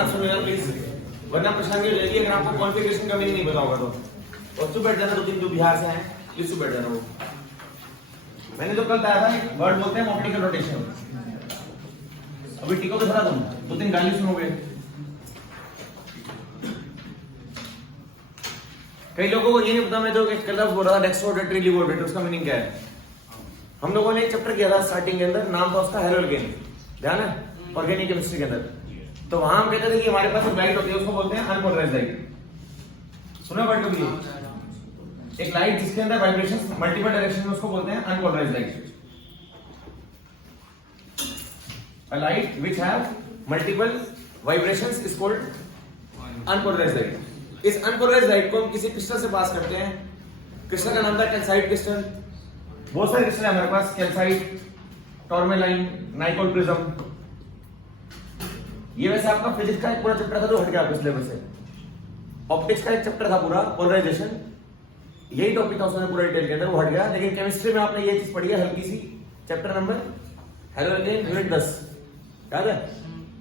ध्यान सुनिएगा प्लीज, वरना परेशानी हो जाएगी अगर आपको कॉन्फ़िगरेशन का मीनिंग नहीं पता होगा तो। और चुप बैठ जाना, 2-3 जो बिहार से हैं प्लीज चुप बैठ जाना। वो मैंने जो कल बताया था एक वर्ड बोलते हैं ऑप्टिकल रोटेशन। अभी टिको तो थोड़ा, तुम 2-3 गाली सुनोगे। कई लोगों को ये नहीं पता, मैं जो एक लफ्ज बोल रहा था डेक्स्ट्रोरोटेटरी लिवोरोटेटरी, उसका मीनिंग क्या है। हम लोगों ने एक चैप्टर किया था स्टार्टिंग के अंदर, नाम था उसका हेलोजन, ध्यान है, ऑर्गेनिक केमिस्ट्री के अंदर। तो वहां हम कहते थे कि हमारे पास एक लाइट होती है, उसको बोलते हैं अनपोलराइज्ड लाइट। सुना वर्ड कभी? एक लाइट जिसके अंदर वाइब्रेशंस मल्टीपल डायरेक्शन में, उसको बोलते हैं unpolarised light. A light which have multiple vibrations is called unpolarized light. इस अनपोलराइज्ड लाइट को हम किसी क्रिस्टल से पास करते हैं। क्रिस्टल का नाम था कैल्साइट क्रिस्टल। बहुत सारे क्रिस्टल है हमारे पास, कैल्साइट, टॉर्मेलाइन, नाइकोल प्रिज्म। ये वैसे आपका फिजिक्स का एक पूरा चैप्टर था जो हट गया आपके सिलेबस से। ऑप्टिक्स का एक चैप्टर था पूरा, पोलराइजेशन, यही टॉपिक था उसमें पूरा डिटेल के अंदर, वो हट गया। लेकिन केमिस्ट्री में आपने ये चीज पढ़ी है हल्की सी, चैप्टर नंबर हेलोजन यूनिट 10, याद है?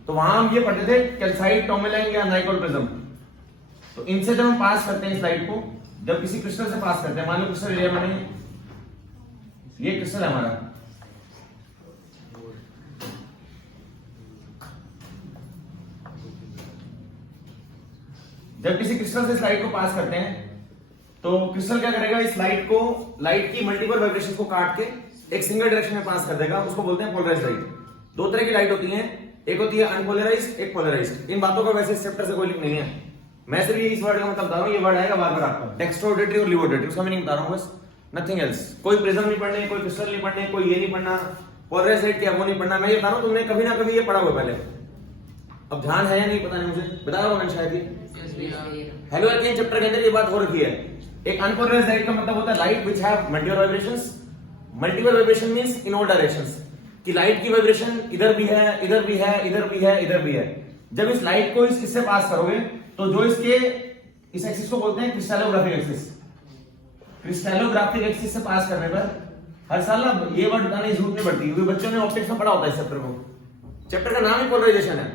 तो वहां हम ये पढ़ते थे कैल्साइट, टॉर्मेलाइन या नाइकोल प्रिज्म। तो इनसे जब हम पास करते हैं इस लाइट को, जब किसी क्रिस्टल से पास करते हैं, मान लो क्रिस्टल लिया मैंने, ये क्रिस्टल है हमारा, जब किसी क्रिस्टल से इस लाइट को पास करते हैं तो क्रिस्टल क्या करेगा, इस लाइट को, लाइट की मल्टीपल वाइब्रेशन को काट के एक सिंगल डायरेक्शन में पास कर देगा, उसको बोलते हैं पोलराइज्ड लाइट। दो तरह की लाइट होती है, एक होती है अनपोलराइज्ड, एक पोलराइज्ड। इन बातों का वैसे इस चैप्टर से कोई लिंक नहीं है, मैं सिर्फ ये इस वर्ड का मतलब बता रहा हूं, ये वर्ड आएगा बार बार आपका, डेक्स्ट्रोरोटेटरी और लिवोरोटेटरी, उसका मीनिंग बता रहा हूं बस, नथिंग एल्स। कोई प्रिज्म नहीं पढ़ने, कोई क्रिस्टल नहीं पढ़ने, कोई ये नहीं पढ़ना, पोलराइज्ड लाइट क्या वो नहीं पढ़ना। मैं ये बता रहा हूं, तुमने कभी ना कभी ये पढ़ा हुआ पहले, अब ध्यान है या नहीं पता नहीं, मुझे बताया होगा मैंने शायद ही। हेलो एल्केन चैप्टर के अंदर ये बात हो रखी है। एक अनपोलराइज्ड लाइट का मतलब होता है light which have multiple vibrations. Multiple vibration means in all directions, कि लाइट की वाइब्रेशन इधर भी है, इधर भी है, इधर भी है, इधर भी है। जब इस लाइट को इससे पास करोगे तो जो इसके इस एक्सिस को बोलते हैं क्रिस्टलोग्राफिक एक्सिस। क्रिस्टलोग्राफिक एक्सिस से पास करने पर, हर साल ना ये वर्ड बताने की जरूरत नहीं पड़ती, क्योंकि बच्चों ने ऑप्टिक्स में पढ़ा होता है इस चैप्टर को, चैप्टर का नाम ही पोलराइजेशन है,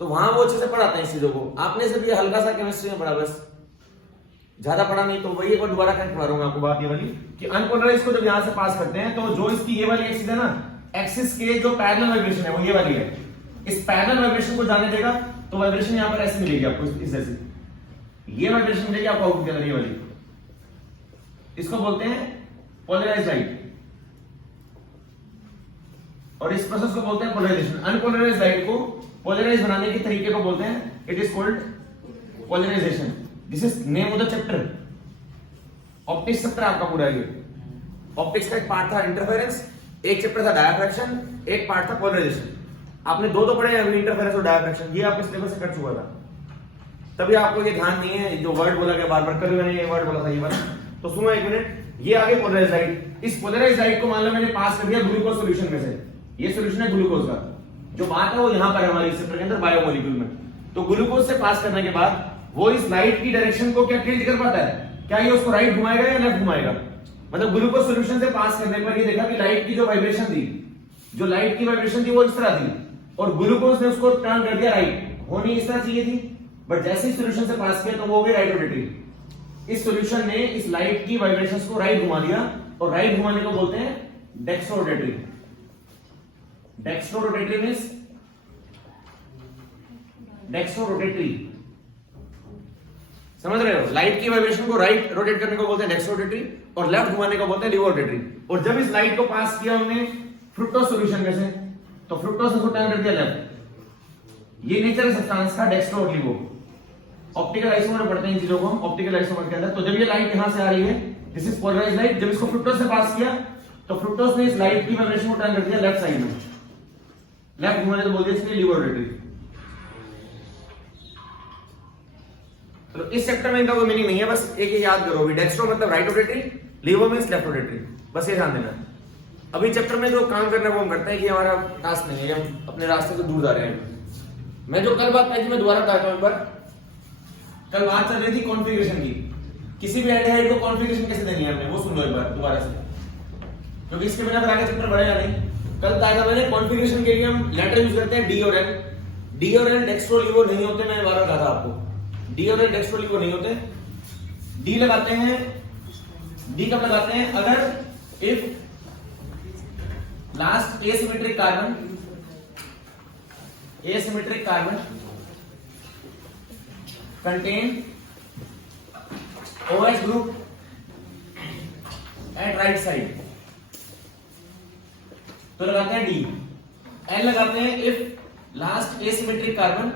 तो वहां वो अच्छे से पढ़ाते हैं इस चीजों को। आपने सिर्फ ये हल्का सा केमिस्ट्री में पढ़ा, बस ज्यादा पढ़ा नहीं। तो वही एक बार दोबारा कनेक्ट करूंगा आपको बात ये वाली, कि अनपोलराइज्ड को जब यहां से पास करते हैं तो जो इसकी ये वाली एक्सिस है ना, एक्सिस के जो पैरेलल वाइब्रेशन है वो ये वाली है, इस पैरेलल वाइब्रेशन को जाने देगा तो वाइब्रेशन यहां पर ऐसे मिलेगी आपको, इस जैसे ये वाइब्रेशन मिलेगी आपको आउटपुट के अंदर, ये वाली, इसको बोलते हैं पोलराइज्ड लाइट, और इस प्रोसेस को बोलते हैं पोलराइजेशन। अनपोलराइज्ड लाइट को पोलराइज बनाने के तरीके को बोलते हैं, it is called polarisation. This is name of the chapter. Optics chapter आपका पूरा ये, ऑप्टिक्स का एक पार्ट था इंटरफेरेंस, एक चैप्टर था डायफ्रैक्शन, एक पार्ट था पोलराइजेशन। आपने दो तो पढ़े हैं अभी, इंटरफेरेंस और डायफ्रैक्शन, ये आपके सिलेबस से कट चुका था, तभी आपको ये ध्यान नहीं है। जो वर्ड बोला गया बार बार, कल मैंने ये वर्ड बोला था ये वाला, तो सुनो एक मिनट। ये आगे पोलराइज्ड लाइट, इस पोलराइज्ड लाइट को मान लो मैंने पास कर दिया ग्लूकोज सॉल्यूशन में से, ये सॉल्यूशन है ग्लूकोज का, जो बात है वो यहां पर है हमारे चैप्टर के अंदर बायोमोलिक्यूल में। तो ग्लूकोज से पास करने के बाद वो इस लाइट की डायरेक्शन को क्या टिल्ट कर पाता है, क्या ये उसको राइट घुमाएगा या लेफ्ट घुमाएगा। मतलब ग्लूकोज सॉल्यूशन से पास करने पर ये देखा कि लाइट की जो वाइब्रेशन थी, जो लाइट की वाइब्रेशन थी वो इस तरह थी, और ग्लूकोज ने उसको टर्न कर दिया राइट, होनी इस तरह चाहिए थी, बट जैसे ही सॉल्यूशन से पास किया तो वो हो गई राइट रोटेटरी। इस सॉल्यूशन ने इस लाइट की वाइब्रेशंस को राइट घुमा दिया, और राइट घुमाने को बोलते हैं डेक्स्ट्रोरोटेटरी। डेक्स्ट्रोरोटेटरी मींस डेक्स्ट्रोरोटेटरी, समझ रहे हो? लाइट की वाइब्रेशन को राइट रोटेट करने को बोलते हैं डेक्स्ट्रोरोटेटरी, और लेफ्ट घुमाने को बोलते हैं लिवोरोटेटरी। और जब इस लाइट को पास किया हमने फ्रुक्टोज सॉल्यूशन में से, तो फ्रुक्टोज ने टर्न कर दिया लेफ्ट। ये नेचर सब्सटेंस का डेक्स्ट्रो और लिवो। ऑप्टिकल आइसोमर में पढ़ते हैं इन चीजों को हम, ऑप्टिकल आइसोमर के अंदर। तो जब ये लाइट यहां से आ रही है, दिस इज पोलराइज्ड लाइट, जब इसको फ्रुक्टोज से पास किया तो फ्रुक्टोज ने इस लाइट की वाइब्रेशन को टर्न कर दिया लेफ्ट साइड में, लेफ्ट घुमाने को बोल दिया इसलिए लिवोरोटेटरी। तो इस चैप्टर में इनका कोई मीनिंग नहीं है, बस एक ये याद करो, डेक्स्ट्रो मतलब right rotatory, लिवो means left rotatory, बस ये ध्यान देना। अभी चैप्टर में जो काम करना है वो हम करते हैं, कि हमारा टास्क नहीं है, हम अपने रास्ते से दूर जा रहे हैं। मैं जो कल बात कही थी मैं दोबारा बताता हूं एक बार। कल बात चल रही थी कॉन्फ़िगरेशन की, किसी भी एल्डिहाइड को कॉन्फ़िगरेशन कैसे देनी है हमने, वो सुन लो एक बार दोबारा से, क्योंकि इसके बिना फिर आगे चैप्टर बढ़ेगा नहीं। कल बताया था मैंने, कॉन्फ़िगरेशन के लिए हम लेटर यूज करते हैं डी और एल। डी और एल डेक्स्ट्रो लीवो नहीं होते, मैंने बार बार कहा था आपको, डी और एल डेक्स्ट्रो लीवो नहीं होते। डी लगाते हैं, डी कब लगाते हैं? अगर if last asymmetric carbon contain OH group at right side, तो लगाते हैं डी। एल लगाते हैं if last asymmetric carbon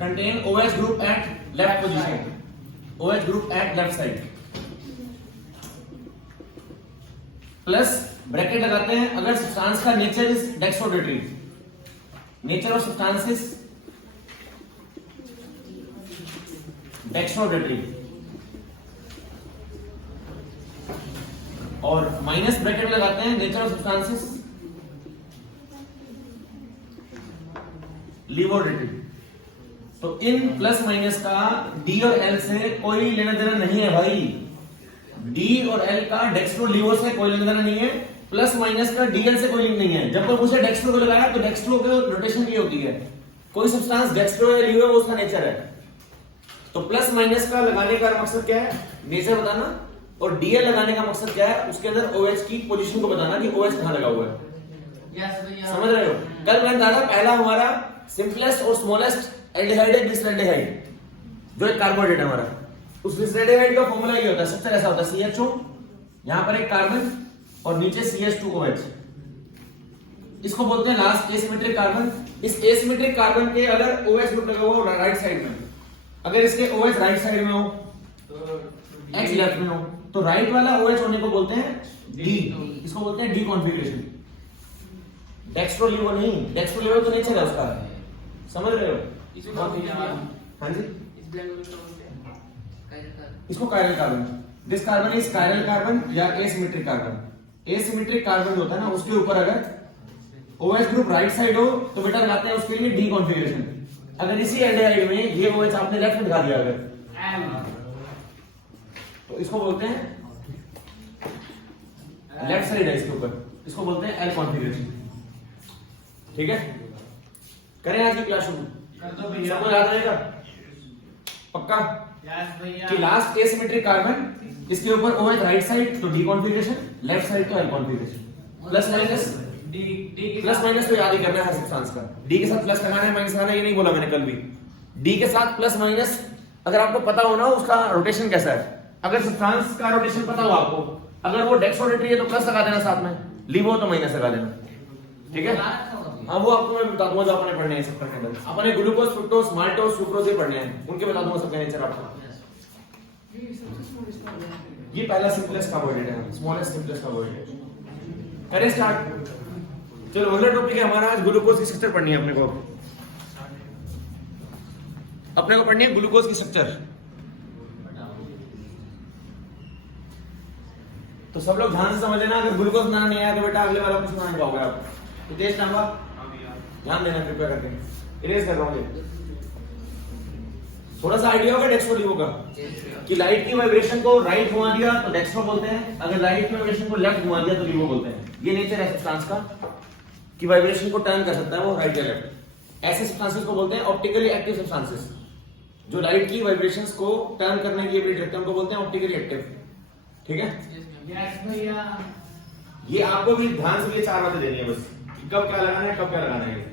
contain OH group at left position, OH group at left side, plus bracket लगाते हैं अगर सब्सटेंस का nature is dextrorotatory, nature of substance is dextrorotatory, और माइनस ब्रैकेट लगाते हैं nature of substance is levorotatory. तो इन plus minus का डी और एल से कोई लेना देना नहीं है भाई, डी और एल का डेक्स्ट्रो लीवो से कोई लेना देना नहीं है, प्लस माइनस का डीएल से कोई लिंक नहीं है। जब कोई पूछे डेक्स्ट्रो को लगाया तो डेक्स्ट्रो की रोटेशन ये होती है, कोई सब्सटेंस डेक्स्ट्रो या लीवो वो उसका नेचर है। तो प्लस माइनस का लगाने का मकसद क्या है? नेचर बताना, और डीएल लगाने का मकसद क्या है? उसके अंदर OH की पोजीशन को बताना कि OH कहां लगा हुआ है। समझ रहे हो? कल मैंने बताया पहला हमारा सिंपलेस्ट और स्मॉलेस्ट एल्डिहाइड है ग्लिसरॉल्डिहाइड, जो एक कार्बोहाइड्रेट है हमारा। उस ग्लिसरॉल्डिहाइड का फॉर्मूला ये होता है, स्ट्रक्चर ऐसा होता है CHO, यहां पर एक कार्बन और नीचे CH2OH, इसको बोलते हैं लास्ट एसिमेट्रिक कार्बन। इस एसिमेट्रिक कार्बन के अगर OH ग्रुप लगा हुआ हो राइट साइड में, अगर इसके OH राइट साइड में हो, H लेफ्ट में हो, तो राइट वाला OH होने को बोलते हैं D, इसको बोलते हैं डी कॉन्फ़िगरेशन। डेक्स्ट्रो लीवो नहीं, डेक्स्ट्रो लीवो तो नेचर है उसका, समझ रहे हो? हाँ जी, इसको chiral carbon, this carbon is chiral carbon या एसिमेट्रिक कार्बन। एसिमेट्रिक कार्बन होता है ना, उसके ऊपर अगर OH ग्रुप राइट साइड हो तो बेटा लगाते हैं उसके लिए डी कॉन्फ़िगरेशन। अगर इसी एल्डिहाइड में ये OH आपने लेफ्ट में दिखा दिया अगर, तो इसको बोलते हैं लेफ्ट साइड है इसके ऊपर, इसको बोलते हैं एल कॉन्फ़िगरेशन। ठीक है, करें आज की क्लास शुरू, सबको याद रहेगा पक्का? कि लास्ट एसिमेट्रिक कार्बन, इसके ऊपर OH राइट साइड तो डी कॉन्फ़िगरेशन, लेफ्ट साइड तो L configuration. Plus minus, plus minus तो याद ही करना है हर सब्सटेंस का, डी के साथ प्लस लगाना है माइनस लगाना है, ये नहीं बोला मैंने कल भी। डी के साथ प्लस माइनस अगर आपको पता हो ना उसका रोटेशन कैसा है, अगर सब्सटेंस का रोटेशन पता हो आपको, अगर वो डेक्स्ट्रोडेटरी है तो प्लस लगा देना साथ में, लीवो तो माइनस लगा देना। ठीक है, हाँ वो आपको मैं बता दूंगा जो आपने पढ़ने हैं सब के अंदर, अपने ग्लूकोज, फ्रुक्टोज, माल्टोज, सुक्रोज ये पढ़ने हैं, उनके बता दूंगा सबका नेचर आपको। ये पहला सिंपलेस्ट कार्बोहाइड्रेट है, स्मॉलेस्ट सिंपलेस्ट कार्बोहाइड्रेट। करें स्टार्ट, चलो अगला टॉपिक है हमारा आज ग्लूकोज की स्ट्रक्चर पढ़नी है अपने को पढ़नी है ग्लूकोज की स्ट्रक्चर। तो सब लोग ध्यान से समझ लेना, अगर ग्लूकोज बनाना नहीं आया तो बेटा अगले वाला कुछ बना पाओगे आप। तो तेज नाम ध्यान देना कृपया करके, इरेज कर रहा हूँ। थोड़ा सा आइडिया होगा डेक्स्ट्रो लीवो का कि लाइट की वाइब्रेशन को राइट घुमा दिया तो डेक्स्ट्रो बोलते हैं, अगर लाइट की वाइब्रेशन को लेफ्ट घुमा दिया तो लीवो बोलते हैं। ये नेचर है सब्सटेंस का कि वाइब्रेशन को टर्न कर सकता है वो राइट या लेफ्ट। ऐसे सब्सटेंसेस को बोलते हैं ऑप्टिकली एक्टिव सब्सटेंसेस, जो लाइट की वाइब्रेशंस को टर्न करने की एबिलिटी रखते हैं उनको बोलते हैं ऑप्टिकली एक्टिव। ठीक है, ये आपको भी ध्यान से ये चार बातें देनी है बस, कि कब क्या लगाना है कब क्या लगाना है।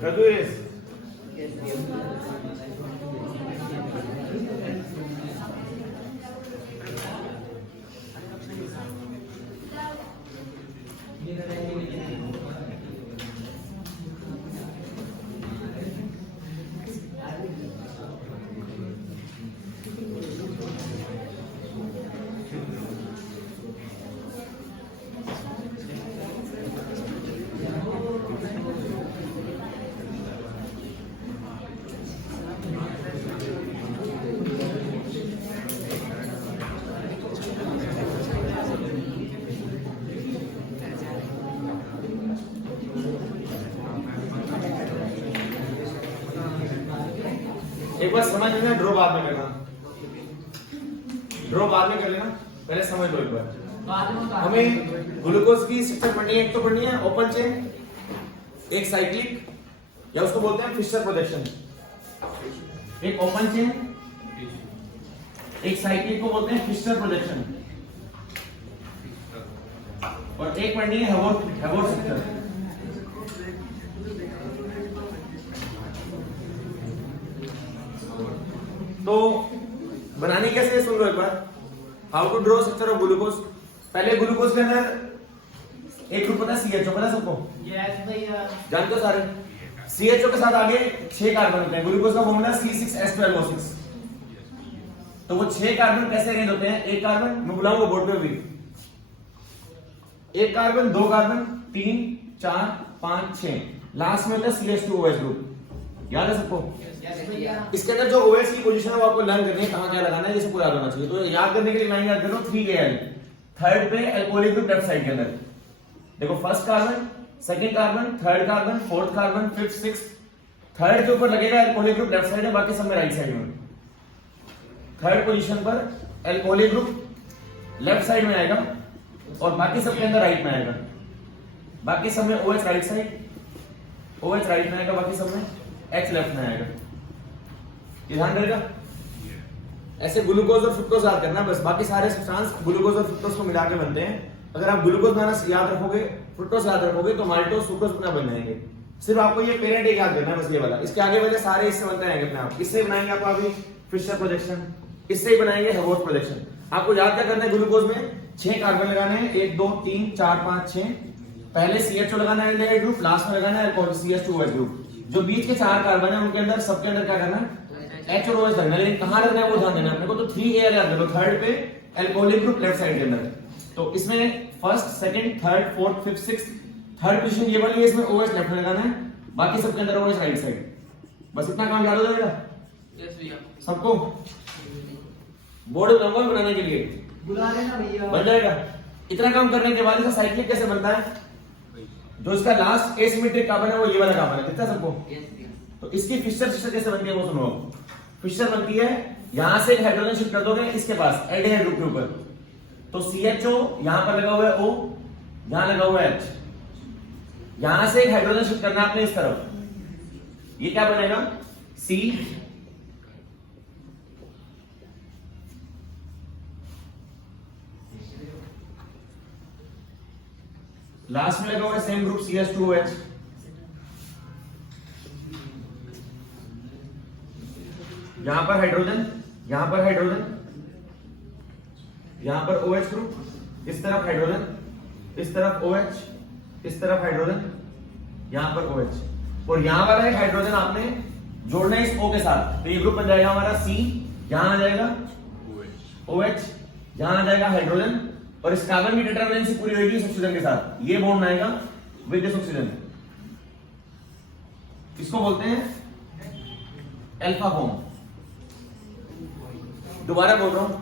कर दो ये। एक बार समझ लेना, ड्रॉ बाद में करना, ड्रॉ बाद में कर लेना, पहले समझ लो एक बार। हमें ग्लूकोज की स्ट्रक्चर पढ़नी है, एक तो पढ़नी है ओपन चेन, एक साइक्लिक, या उसको बोलते हैं फिशर प्रोजेक्शन। एक ओपन चेन, एक साइक्लिक को बोलते हैं फिशर प्रोजेक्शन, और एक पढ़नी है हैवोर्थ स्ट्रक्चर। तो बनानी कैसे है सुन लो एक बार। How to draw structure of glucose. पहले ग्लूकोज के अंदर एक ग्रुप पता है CHO, पता सबको? यस भैया, जानते हो सारे। CHO के साथ आगे 6 कार्बन होते हैं। ग्लूकोज का फॉर्मूला C6H12O6। तो वो 6 कार्बन कैसे अरेंज होते हैं? एक कार्बन मैं बुलाऊंगा बोर्ड पे भी, एक कार्बन, 2 कार्बन, 3, 4, 5, 6, लास्ट में होता है CH2OH ग्रुप। याद है सबको? इसके अंदर जो OH की पोजीशन है वो आपको लर्न करनी है, कहां क्या लगाना है, ये सबको याद होना चाहिए। तो याद करने के लिए लाइन याद करो 3Al, थर्ड पे अल्कोहलिक ग्रुप लेफ्ट साइड के अंदर। देखो first carbon, second carbon, third carbon, fourth carbon, fifth, sixth, third के ऊपर लगेगा अल्कोहलिक ग्रुप लेफ्ट साइड में, बाकी सब में राइट साइड में। थर्ड पोजीशन पर अल्कोहलिक ग्रुप लेफ्ट साइड में आएगा और बाकी सब के अंदर राइट में आएगा। बाकी सब में OH right side, OH right में आएगा, बाकी सब में H लेफ्ट में आएगा। ये ध्यान रहेगा। ऐसे ग्लूकोज और फ्रुक्टोज याद करना बस, बाकी सारे सब्सटेंस ग्लूकोज और फ्रुक्टोज को मिला के बनते हैं। अगर आप ग्लूकोज बनाना याद रखोगे, फ्रुक्टोज याद रखोगे, तो माल्टोज सुक्रोज अपना बन जाएंगे। सिर्फ आपको ये पेरेंट एक याद करना है बस, ये वाला। इसके आगे वाले सारे इससे बनते रहेंगे अपने आप। इससे बनाएंगे आपको अभी फिशर प्रोजेक्शन, इससे ही बनाएंगे हैवोर्थ प्रोजेक्शन। आपको याद क्या करना है? ग्लूकोज में 6 कार्बन लगाने हैं, 1, 2, 3, 4, 5, 6। पहले CHO लगाना है एल्डिहाइड ग्रुप, लास्ट में लगाना है CH2OH ग्रुप। जो बीच के 4 कार्बन है उनके अंदर, सबके अंदर क्या करना है? H और OH लगना है, लेकिन कहां लगना है वो ध्यान देना अपने को। तो 3Al याद करो, थर्ड पे अल्कोहलिक ग्रुप लेफ्ट साइड के अंदर। तो इसमें first, second, third, fourth, fifth, sixth, third position ये वाली है, इसमें OH लेफ्ट में लगाना है, बाकी सबके अंदर OH राइट साइड। बस इतना काम याद हो जाएगा सबको। बोर्ड बनाऊंगा बनाने के लिए, बुला लेना भैया, बन जाएगा। इतना काम करने के बाद इसका साइक्लिक कैसे बनता है? जो इसका लास्ट एसिमेट्रिक कार्बन है वो ये वाला कार्बन है, दिखता है सबको? तो इसकी फिशर सिस्टर कैसे बनती है वो सुनो। फिशर बनती है, यहां से एक हाइड्रोजन शिफ्ट कर दोगे इसके पास एल्डिहाइड ग्रुप के ऊपर, तो CHO यहां पर लगा हुआ है O, यहां लगा हुआ है H, यहां से एक हाइड्रोजन शिफ्ट करना आपने इस तरफ, ये क्या बनेगा? C, लास्ट में लगा हुआ है सेम ग्रुप CH2OH, यहां पर हाइड्रोजन, यहां पर हाइड्रोजन, यहां पर OH ग्रुप, इस तरफ हाइड्रोजन, इस तरफ OH, इस तरफ हाइड्रोजन, यहां पर OH, और यहां वाला एक हाइड्रोजन आपने जोड़ना है इस O के साथ। तो ये ग्रुप बन जाएगा हमारा C, यहां आ जाएगा OH, यहां आ जाएगा हाइड्रोजन, और इस कार्बन की डिटरमिनेंसी पूरी होगी इस ऑक्सीजन के साथ। ये बॉन्ड आएगा विद दिस ऑक्सीजन, इसको बोलते हैं अल्फा फॉर्म। दोबारा बोल रहा हूं,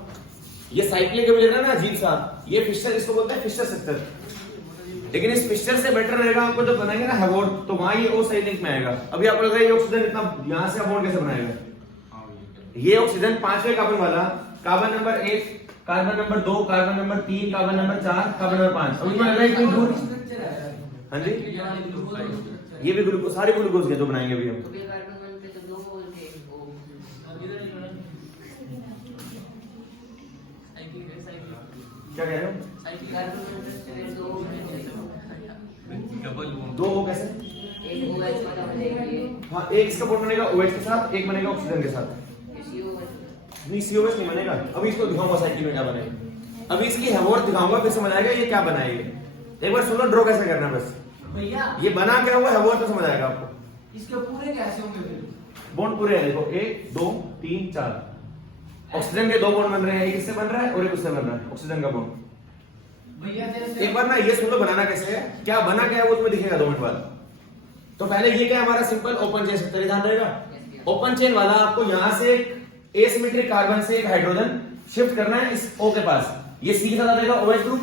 ये साइक्लिक मिल रहा है ना अजीब सा, ये फिशर, इसको बोलते हैं फिशर स्ट्रक्चर। लेकिन इस फिशर से बेटर रहेगा आपको जब बनाएंगे ना हैवोर्थ, तो वहां ये O साइड लिंक में आएगा। अभी आपको लग रहा है ये ऑक्सीजन इतना यहां से बॉन्ड कैसे बनाएगा? ये ऑक्सीजन 5वें कार्बन वाला, carbon number 1, carbon number 2, carbon number 3, carbon number 4, carbon number 5। अभी लग रहा है इतनी दूर। हाँ जी, ये भी ग्लूकोज, सारे ग्लूकोज के जो बनाएंगे अभी हम। क्या कह रहे हो? दो O कैसे? हाँ, एक इसका बॉन्ड बनेगा OH के साथ, एक बनेगा ऑक्सीजन के साथ। नहीं, COH नहीं बनेगा। अभी इसको दिखाऊंगा साइक्लिक में क्या बनेगा। अभी इसकी हैवोर्थ दिखाऊंगा, फिर समझ आएगा ये क्या बनाएगा। एक बार सुनो, ड्रॉ कैसे करना है बस भैया। ये बना क्या हुआ हैवोर्थ तो समझ आएगा आपको। इसके पूरे कैसे होंगे? बॉन्ड पूरे हैं, देखो 1, 2, 3, 4। ऑक्सीजन के 2 बॉन्ड बन रहे हैं, एक इससे बन रहा है और एक उससे बन रहा है, ऑक्सीजन का बॉन्ड। एक बार ना ये सुनो बनाना कैसे है, क्या बना क्या है वो तुम्हें दिखेगा 2 मिनट बाद। तो पहले ये क्या है हमारा सिंपल ओपन चेन स्ट्रक्चर, ध्यान रहेगा। ओपन चेन वाला आपको यहां से एसिमेट्रिक कार्बन से एक हाइड्रोजन शिफ्ट करना है इस O के पास। ये C के साथ आ जाएगा OH ग्रुप,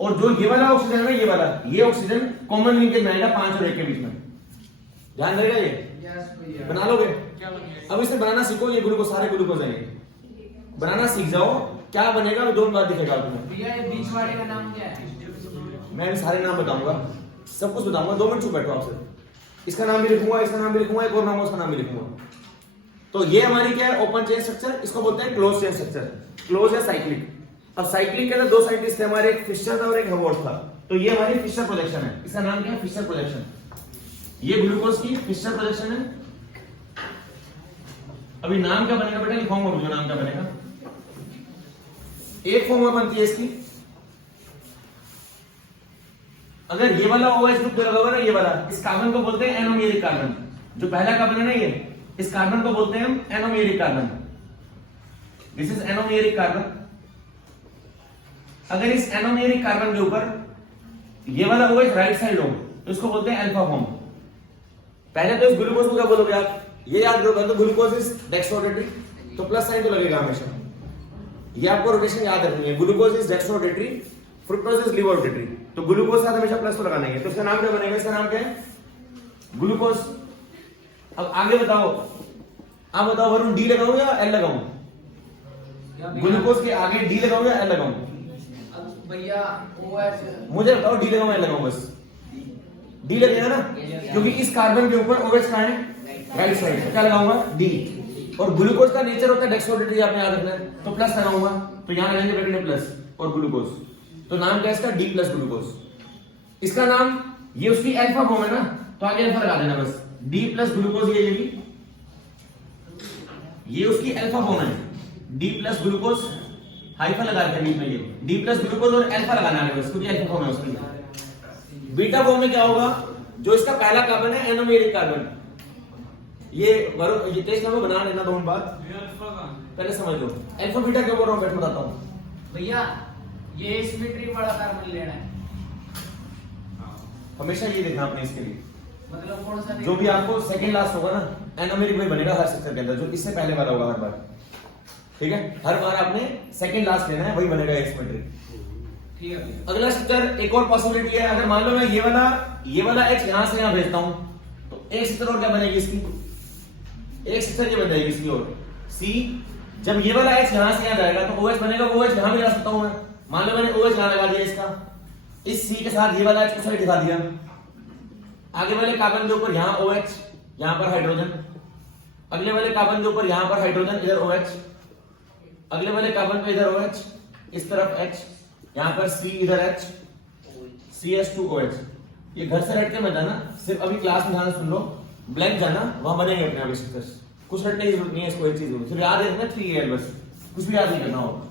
और जो ये वाला ऑक्सीजन है ये वाला, ये ऑक्सीजन कॉमन लिंकेज में आएगा 5 और 1 के बीच में। ध्यान रहेगा ये? बना लोगे? अब इसे बनाना सीखो, ये ग्लूकोज सारे ग्लूकोज हैं, बनाना सीख जाओ, क्या बनेगा वो दोनों बात दिखेगा तुम्हें। भैया ये बीच वाले का नाम क्या है? मैं भी सारे नाम बताऊंगा, सब कुछ बताऊंगा, 2 मिनट चुप बैठो आप सब। इसका नाम भी लिखूंगा, इसका नाम भी लिखूंगा, एक और नाम है उसका नाम भी लिखूंगा। तो ये हमारी क्या है? ओपन चेन स्ट्रक्चर, इसको बोलते हैं क्लोज चेन स्ट्रक्चर। क्लोज है साइक्लिक। अब साइक्लिक के अंदर 2 साइंटिस्ट थे हमारे, एक फिशर था और एक हवॉर्ड था। तो ये हमारी फिशर प्रोजेक्शन है, इसका नाम क्या है? Fisher projection. ये ग्लूकोज की फिशर प्रोजेक्शन है। अभी नाम क्या बनेगा बेटा? लिखाऊंगा मुझे नाम क्या बनेगा। एक फॉर्म बनती है इसकी, अगर ये वाला OH ग्रुप लगा हुआ ना, ये वाला, इस कार्बन को बोलते हैं एनोमेरिक कार्बन। जो पहला कार्बन है ना ये, इस कार्बन को बोलते हैं हम anomeric carbon. This is anomeric carbon. अगर इस एनोमेरिक कार्बन के ऊपर ये वाला OH राइट साइड हो तो इसको बोलते हैं अल्फा फॉर्म। पहले तो इस ग्लूकोज को क्या बोलोगे आप? ये याद रखो, तो ग्लूकोज इज डेक्स्ट्रोरोटेटरी, तो प्लस साइन तो लगेगा हमेशा। ये आपको रोटेशन याद रखनी है। Glucose is dextrorotatory, fructose is levorotatory, तो ग्लूकोज साथ हमेशा प्लस तो लगाना है। तो इसका नाम क्या बनेगा? इसका नाम क्या है? ग्लूकोज। अब आगे बताओ, आप बताओ वरुण, डी लगाऊं या एल लगाऊं? ग्लूकोज के आगे डी लगाऊं या एल लगाऊं? भैया OH मुझे बताओ, डी लगाऊं या एल लगाऊं? बस डी लगेगा ना, क्योंकि इस कार्बन के ऊपर OH कहां है? Right side. तो क्या लगाऊंगा? डी। और ग्लूकोज का नेचर होता है डेक्स्ट्रोरोटेटरी, आपने याद रखना है, तो प्लस लगाऊंगा, तो यहां लगाएंगे ब्रैकेट में प्लस और ग्लूकोज। तो नाम क्या है इसका? D plus glucose. इसका नाम, ये उसकी अल्फा फॉर्म है ना, तो आगे अल्फा लगा देना बस। डी प्लस ग्लूकोज, ये भी ये उसकी अल्फा फॉर्म है, डी प्लस ग्लूकोज, हाइफा लगा के बीच में ये डी प्लस ग्लूकोज और अल्फा लगाना है बस, क्योंकि अल्फा फॉर्म है उसकी। बीटा फॉर्म में क्या होगा? जो इसका पहला कार्बन है एनोमेरिक कार्बन, ये टेस्ट नंबर बना लेना 2 मिनट बाद, पहले समझ लो। अल्फा बीटा क्यों बोल रहा हूं, बैठ बताता हूं। भैया ये सिमेट्री वाला कार्बन लेना है, हमेशा ये देखना आपने इसके लिए, मतलब कौन सा? जो भी आपको सेकंड लास्ट होगा ना, एनोमेरिक में बनेगा हर सेक्टर के अंदर, जो इससे पहले वाला होगा हर बार, ठीक है? हर बार आपने सेकंड लास्ट लेना है, वही बनेगा सिमेट्रिक। ठीक है। अगला स्ट्रक्चर, एक और पॉसिबिलिटी है, अगर मान लो मैं ये वाला H यहां से यहां भेजता हूं, तो एक स्ट्रक्चर और क्या बनेगी इसकी? एक स्ट्रक्चर ये बन जाएगी इसकी और C। जब ये वाला H यहां से यहां जाएगा तो OH बनेगा, वो OH यहां भी ला सकता हूं मैं। मान लो मैंने OH यहां लगा दिया इसका, इस C के साथ ये वाला H को साइड दिखा दिया। आगे वाले कार्बन के ऊपर यहां OH, यहां पर हाइड्रोजन, अगले वाले कार्बन के ऊपर यहां पर हाइड्रोजन, इधर OH, अगले वाले कार्बन पे इधर OH, इस तरफ H, यहां पर C, इधर H, CH2OH। ये घर से रट के मत जाना, सिर्फ अभी क्लास में ध्यान सुन लो, ब्लैंक जाना, वहां बनेंगे अपने आप स्ट्रक्चर्स, कुछ रटने की जरूरत नहीं है इसको। एक चीज सिर्फ याद रखना 3Al, बस कुछ भी याद नहीं करना हो।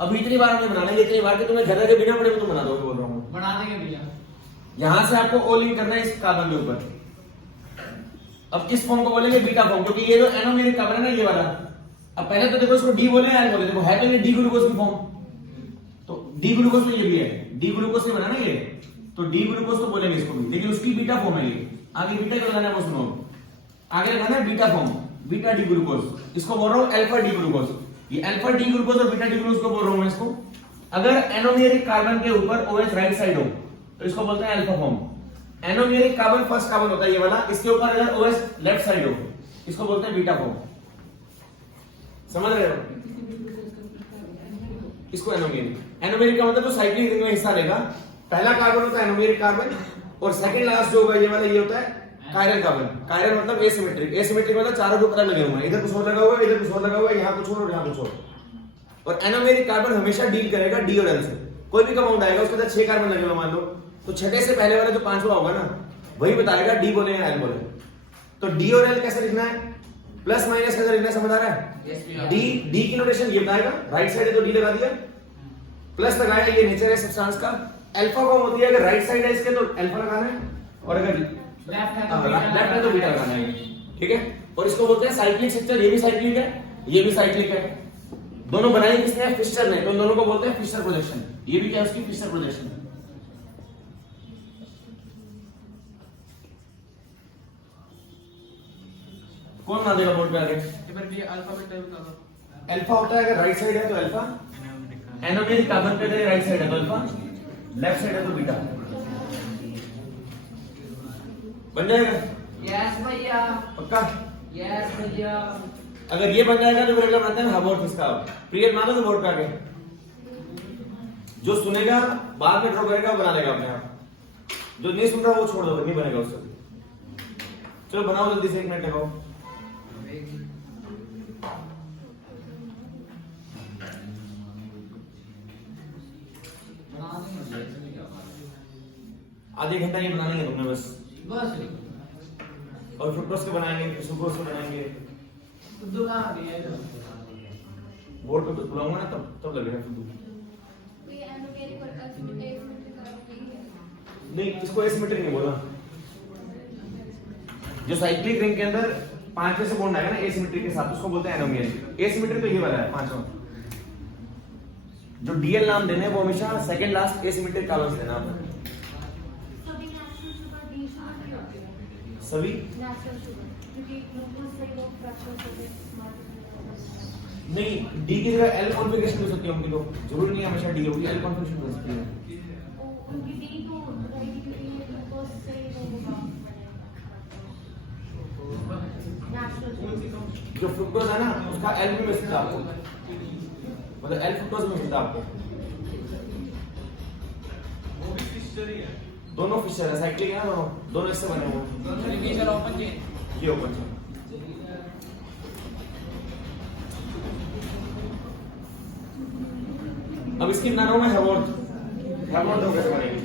अभी इतनी बार हमें बनाना है, इतनी बार कि तुम्हें घर के बिना पड़े तो बना दोगे, बोल रहा हूँ। बना देंगे भैया। यहां से आपको O लिंक करना है इस कार्बन के ऊपर। अब किस फॉर्म को बोलेंगे? बीटा फॉर्म, क्योंकि ये जो एनोमेरिक कार्बन है ना, ये वाला, अब पहले तो देखो इसको डी बोले एल बोले, देखो है तो ये डी ग्लूकोज की फॉर्म, तो डी ग्लूकोज में ये भी है, डी ग्लूकोज से बना ना ये, तो डी ग्लूकोज तो बोलेंगे इसको भी, लेकिन उसकी बीटा फॉर्म है ये। आगे बीटा क्या लगाना है वो सुनो, आगे लगाना है beta form, beta D glucose. इसको बोल रहा हूं अल्फा डी ग्लूकोज। ये अल्फा डी ग्लूकोज और बीटा डी ग्लूकोज को बोल रहा हूं मैं इसको। अगर एनोमेरिक कार्बन के ऊपर OH राइट साइड हो तो इसको बोलते हैं alpha form. Anomeric carbon first carbon होता है ये वाला, इसके ऊपर अगर OH लेफ्ट साइड हो इसको बोलते हैं बीटा फॉर्म। समझ रहे हो? इसको एनोमेरिक का मतलब जो साइक्लिक रिंग में हिस्सा लेगा, पहला कार्बन होता है एनोमेरिक कार्बन, और सेकंड लास्ट जो होगा ये वाला, ये होता है कायरल कार्बन। कायरल मतलब एसिमेट्रिक, एसिमेट्रिक मतलब चारों के ऊपर लगे हुए हैं, इधर कुछ और लगा हुआ है, इधर कुछ और लगा हुआ है, यहाँ कुछ और यहाँ कुछ और। और एनोमेरिक कार्बन हमेशा डील करेगा डी और एल से। कोई भी कंपाउंड आएगा उसके अंदर 6 कार्बन लगे हुए मान लो, तो छठे से पहले वाला जो 5वां होगा ना, वही बताएगा डी बोले या एल बोले। तो डी और एल कैसे लिखना है, प्लस माइनस कैसे लिखना है, समझ आ रहा है? डी की नोटेशन ये बताएगा, राइट साइड है तो डी लगा दिया, प्लस लगाया, ये नेचर है सब्सटेंस का। अल्फा फॉर्म होती है, अगर राइट साइड है इसके तो अल्फा लगाना है, और अगर लेफ्ट है तो बीटा लगाना है, ठीक है? और इसको बोलते हैं साइक्लिक स्ट्रक्चर। ये भी साइक्लिक है, ये भी साइक्लिक है, दोनों बनाई किसने? फिशर ने, तो इन दोनों को बोलते हैं फिशर प्रोजेक्शन। ये भी क्या है उसकी? Fisher projection. कौन बना देगा बोर्ड पे आगे? अल्फा होता है अगर राइट साइड है तो अल्फा, एनोमेरिक कार्बन पे अगर राइट साइड है तो अल्फा, लेफ्ट साइड है तो बीटा। बन जाएगा? यस भैया, पक्का? यस भैया। अगर ये बन जाएगा तो फिर अगला बनाते हैं हबोर्थ इसका। प्रिय बना दो बोर्ड पे आके, जो सुनेगा बाद में ड्रॉ करेगा बना लेगा अपने आप, जो नहीं सुन रहा वो छोड़ दो, नहीं बनेगा उससे। चलो बनाओ जल्दी से, 1 मिनट लगाओ। आधे घंटा ये बनाने है तुमने बस। और फ्रुक्टोज के बनाएंगे, फिर सुक्रोज के बनाएंगे। बोर्ड पे बुलाऊंगा ना तब लगेगा फुद्दू। नहीं, इसको एसिमेट्रिक नहीं बोला। जो साइक्लिक रिंग के अंदर 5 में से बॉन्ड आएगा ना एसिमेट्रिक के साथ, उसको बोलते हैं एनोमियल। एसिमेट्रिक तो ये वाला है 5वां। जो डीएल नाम देने हैं वो हमेशा सेकंड लास्ट एसिमेट्रिक कॉलम्स देना आपको। सभी नहीं, डी की जगह एल कॉन्फ़िगरेशन हो सकती है उनकी, तो जरूरी नहीं हमेशा डी होगी, एल कॉन्फ़िगरेशन हो सकती है। जो फ्रुक्टोज है ना उसका एल में मिलता है आपको, मतलब एल फ्रुक्टोज में मिलता है आपको। वो भी फिशर ही है, दोनों फिशर है, साइक्लिक है ना, दोनों इससे बने हुए। चलो ओपन जी, ये ओपन है। अब इसकी नाम है हेवोर्थ। हेवोर्थ हो कैसे बनेगी?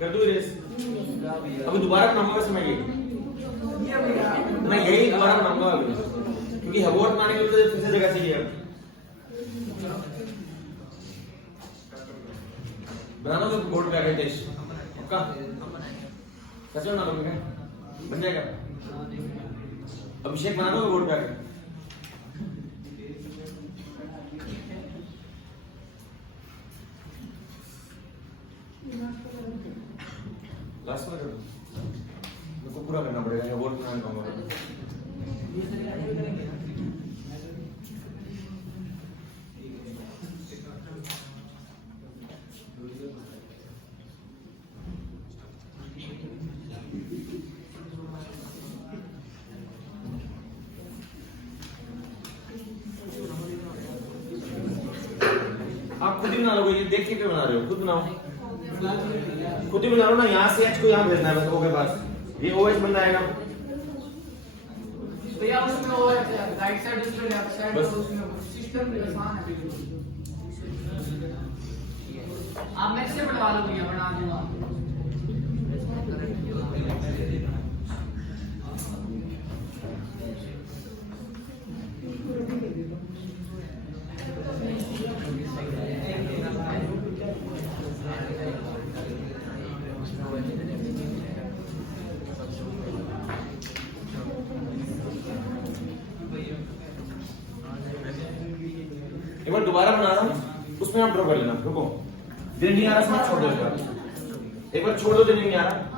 कर दूं रेस? अभी दोबारा बनाऊंगा समय ये, मैं यही दोबारा बनाऊंगा अभी, क्योंकि हेवोर्थ बनाने के लिए फिर से जगह चाहिए। बनाना तो बोर्ड पे आके टेस्ट पक्का सच में बना लोगे, बन जाएगा। अभिषेक बना दो बोर्ड पे आके। लास्ट में मेरे को पूरा करना पड़ेगा, बोर्ड बनाना होगा। आप खुद ही बना लोगे, ये देख के क्यों बना रहे हो? खुद बनाओ, खुद ही बना लो ना। यहाँ से एच को यहाँ भेजना है बस, ओ के पास ये ओ एच बन जाएगा। तो यार उसमें वो राइट साइड उसमें लेफ्ट साइड बस। उसमें सिस्टम भी आसान है बिल्कुल। आप मैं से बढ़वा लो भैया, बना दूंगा। एक बार दोबारा बना रहा हूँ, उसमें आप ड्रॉ कर लेना। रुको, दिन नहीं आ रहा, समझ छोड़ दो एक बार छोड़ दो, दिन नहीं आ रहा।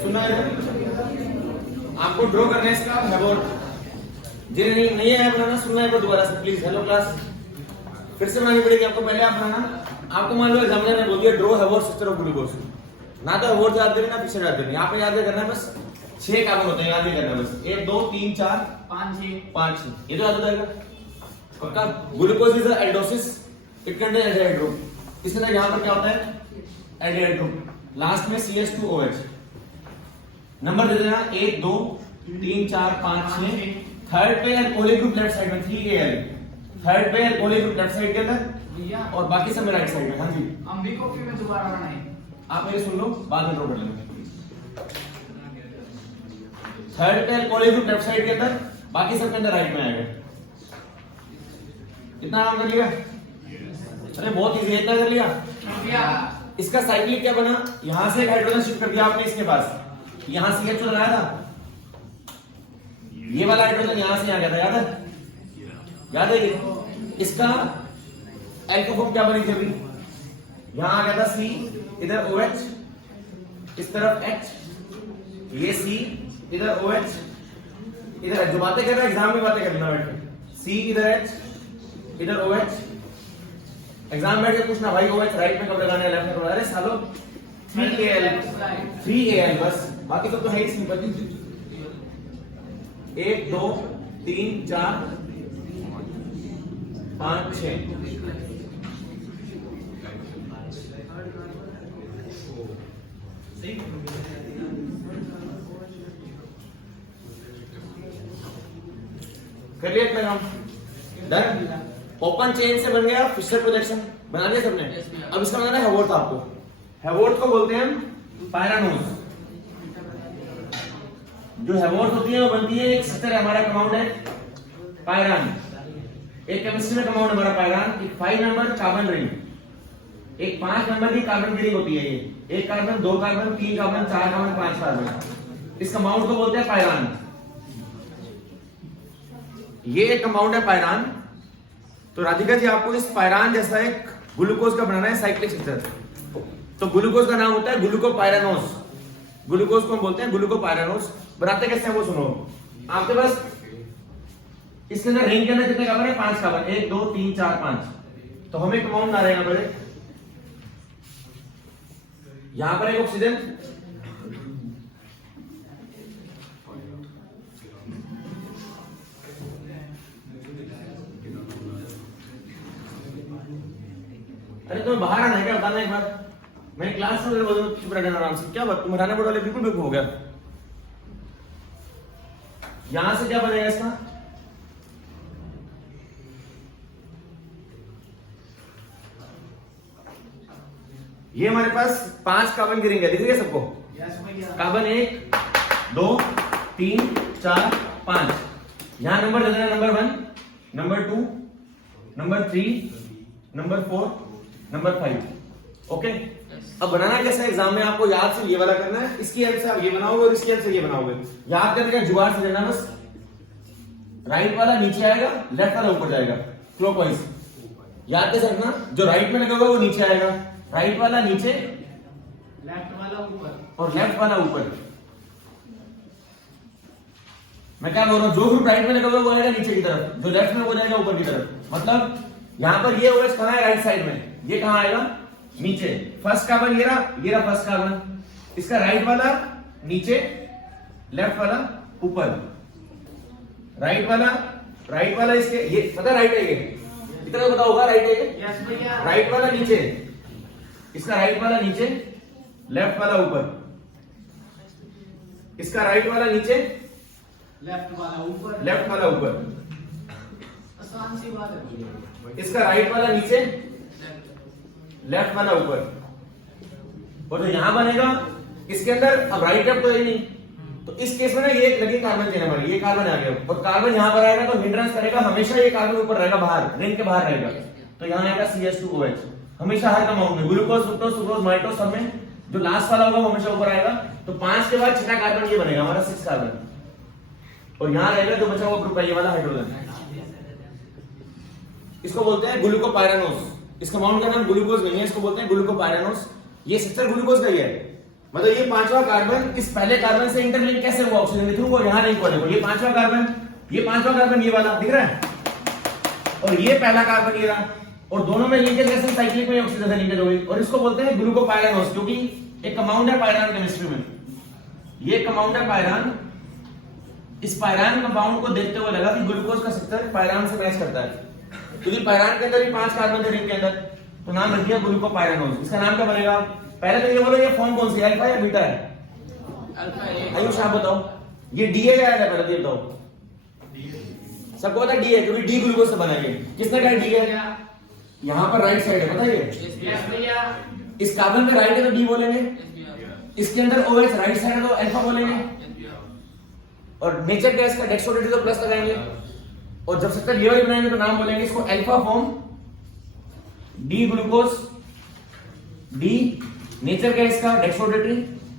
सुना है? आपको ड्रॉ करना है इसका हेवोर्थ। जिन्हें नहीं है बनाना, सुनना है दोबारा से प्लीज। हेलो क्लास, फिर से बनानी पड़ेगी आपको। पहले आप बनाना, आपको मान लो एग्जामिनर ने बोल दिया ड्रॉ हेवोर्थ स्ट्रक्चर ऑफ ग्लूकोज, ना तो हेवोर्थ याद करना, ना पिक्चर याद करनी, आपको याद करना है बस 6 कार्बन होते हैं, याद नहीं करना बस। 1 2 3 4 5 6 5 6, ये तो याद हो जाएगा पक्का। Glucose is aldoses, it contain aldehyde group. इसी तरह यहां पर क्या होता है, एल्डिहाइड ग्रुप, लास्ट में CH2OH। नंबर दे देना 1 2 3 4 5 6। थर्ड पे अल्कोहलिक ग्रुप लेफ्ट साइड में 3Al, थर्ड पे अल्कोहलिक ग्रुप लेफ्ट साइड के अंदर भैया और बाकी सब में राइट साइड में। हाँ जी, हम भी कॉपी में दोबारा बनाए। आप मेरे सुन लो, बाद में ड्रॉ कर लेंगे। थर्ड पे अल्कोहलिक ग्रुप लेफ्ट साइड के अंदर, बाकी सब के अंदर राइट में आएगा। कितना काम कर लिया? अरे बहुत इजी है, इतना कर लिया। भैया इसका साइक्लिक क्या बना, यहां से एक हाइड्रोजन शिफ्ट कर दिया आपने इसके पास, यहां CH लगाया था, ये वाला हाइड्रोजन यहां से यहां गया था, याद है? याद है ये? इसका एल्कोफॉर्म क्या बनी थी अभी, यहां आ गया था C, इधर OH, इस तरफ H, ये C, इधर OH, इधर जो बातें कर रहा है एग्जाम में बातें करना बैठ के। C इधर H, इधर OH। एग्जाम बैठ के पूछना भाई OH राइट में कब लगाना है, लेफ्ट में कब लगाना है? अरे सालो 3Al बस, बाकी तो है ही सिंपल। 1 2 3 4 5 6। कर लिया इतना काम? डन। ओपन चेन से बन गया फिशर प्रोजेक्शन, बना लिया सबने। अब इसका बनाना है हैवोर्थ। आपको हैवोर्थ को बोलते हैं हम पायरानोज। जो हैवोर्थ होती है वो बनती है, एक सिस्टर है हमारा कंपाउंड है पायरान, एक केमिस्ट्री में कंपाउंड हमारा पायरान, एक 5 नंबर कार्बन रिंग, एक 5 नंबर की कार्बन की रिंग होती है। ये एक carbon, 2 carbon, 3 carbon, 4 carbon, 5 carbon, इस कंपाउंड को बोलते हैं पायरान। ये एक कंपाउंड है पायरान। तो राधिका जी आपको इस पायरान जैसा एक ग्लूकोज का बनाना है साइक्लिक स्ट्रक्चर। तो ग्लूकोज का नाम होता है ग्लूकोपायरानोज। ग्लूकोज को हम बोलते हैं ग्लूकोपायरानोज। बनाते कैसे हैं वो सुनो। आपके पास इसके अंदर रिंग के अंदर कितने कार्बन है? 5 कार्बन, 1 2 3 4 5। तो हमें कंपाउंड आ रहेगा पहले, यहां पर एक ऑक्सीजन, अरे तुम्हें बाहर आना है क्या? बताना एक बार। मैंने क्लास में बोल चुप रहना आराम से। क्या बात, तुम हटाने बोल वाले बिल्कुल बिल्कुल हो गया। यहां से क्या बनेगा इसका? ये हमारे पास 5 कार्बन की रिंग है, दिख रही है सबको? यस भैया। कार्बन 1 2 3 4 5। यहां नंबर दे देना, number 1, number 2, number 3, number 4, number 5। Okay. अब बनाना कैसे एग्जाम में? आपको याद से ये वाला करना है, इसकी हेल्प से आप ये बनाओगे और इसकी हेल्प से ये बनाओगे। याद करने का जुगाड़ से देना बस। राइट वाला नीचे आएगा, लेफ्ट वाला ऊपर जाएगा, क्लॉकवाइज। याद कैसे रखना, जो राइट में लगा हुआ वो नीचे आएगा, राइट वाला नीचे, लेफ्ट वाला ऊपर और लेफ्ट वाला ऊपर। मैं क्या बोल रहा हूं, जो ग्रुप राइट में लगा हुआ वो आएगा नीचे की तरफ, जो लेफ्ट में वो जाएगा ऊपर की तरफ। मतलब यहां पर ये OH कहां है? राइट साइड में। ये कहां आएगा? नीचे। फर्स्ट कार्बन ये रहा फर्स्ट कार्बन। इसका राइट वाला नीचे, लेफ्ट वाला ऊपर। राइट वाला इसके, ये पता राइट है, ये इतना पता होगा राइट है ये। यस भैया। राइट वाला नीचे, इसका राइट वाला नीचे, लेफ्ट वाला ऊपर। इसका राइट वाला नीचे, लेफ्ट वाला ऊपर। लेफ्ट वाला ऊपर। आसान सी बात है। इसका राइट वाला नीचे, लेफ्ट वाला ऊपर। और जो यहां बनेगा इसके अंदर, अब राइट लेफ्ट तो है नहीं, तो इस केस में ना ये एक लगी कार्बन चेन हमारी, ये कार्बन आ गया और कार्बन यहां पर आएगा तो हिंड्रेंस करेगा, हमेशा ये कार्बन ऊपर रहेगा, बाहर रिंग के बाहर रहेगा। तो यहां आएगा CH2OH हमेशा, हर कंपाउंड में, ग्लूकोज, फ्रुक्टोज, सुक्रोज, माइटोज, सब में जो लास्ट वाला होगा वो हमेशा ऊपर आएगा। तो 5 के बाद छठा कार्बन ये बनेगा हमारा 6 कार्बन, और यहां रहेगा जो बचा हुआ ग्रुप है ये वाला हाइड्रोजन। इसको बोलते हैं ग्लूकोपायरानोज। इस कंपाउंड का नाम ग्लूकोज नहीं है, इसको बोलते हैं ग्लूकोपायरानोज। ये स्ट्रक्चर ग्लूकोज का ही है। मतलब ये 5वां कार्बन इस पहले कार्बन से इंटरलिंक कैसे हुआ? ऑक्सीजन के थ्रू। वो यहां लिंक हो, ये 5वां कार्बन, ये 5वां कार्बन ये वाला दिख रहा है, और ये पहला कार्बन ये रहा, और दोनों में लिंकेज कैसे? साइक्लिक में ऑक्सीजन से लिंकेज हो गई, और इसको बोलते हैं ग्लूकोपायरानोज, क्योंकि एक कंपाउंड है पायरान केमिस्ट्री में। ये कंपाउंड है पायरान। इस पायरान कंपाउंड को देखते हुए लगा कि ग्लूकोज का स्ट्रक्चर पायरान से मैच करता है, क्योंकि पायरान के अंदर भी 5 कार्बन थे रिंग के अंदर, तो नाम रख दिया ग्लूकोपायरानोज। इसका नाम क्या बनेगा? पहले तो ये बोलो, ये फॉर्म कौन सी, अल्फा या बीटा है? आयुष आप बताओ, ये डी है या है? पहले ये बताओ। सबको पता डी है, क्योंकि डी ग्लूकोज से बना है। किसने कहा डी है? यहाँ पर राइट साइड है, पता है? इस कार्बन पे राइट है तो डी बोलेंगे, इसके अंदर OH राइट साइड है तो अल्फा बोलेंगे, और नेचर गैस का डेक्सोडेटी तो प्लस लगाएंगे, और जब सक्कर ये वाली बनाएंगे तो नाम बोलेंगे इसको alpha form, D glucose, D nature gas का डेक्सोडेटी,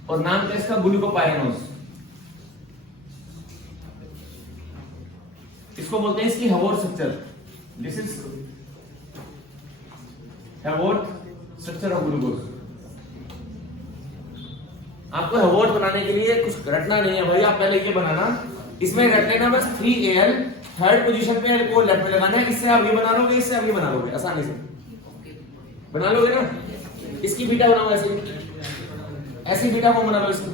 और नाम क्या इसका? ग्लूकोपायरानोज। इसको बोलते हैं इसकी Haworth structure. This is Haworth structure of glucose. आपको हैवोर्थ बनाने के लिए कुछ रटना नहीं है भाई, आप पहले ये बनाना, इसमें रट लेना बस 3Al, थर्ड पोजीशन पे L को लेफ्ट में लगाना है। इससे आप ये बना लोगे, इससे आप ये बना लोगे, आसानी से बना लोगे ना। इसकी बीटा बनाओ ऐसी बीटा को बना लो। इसकी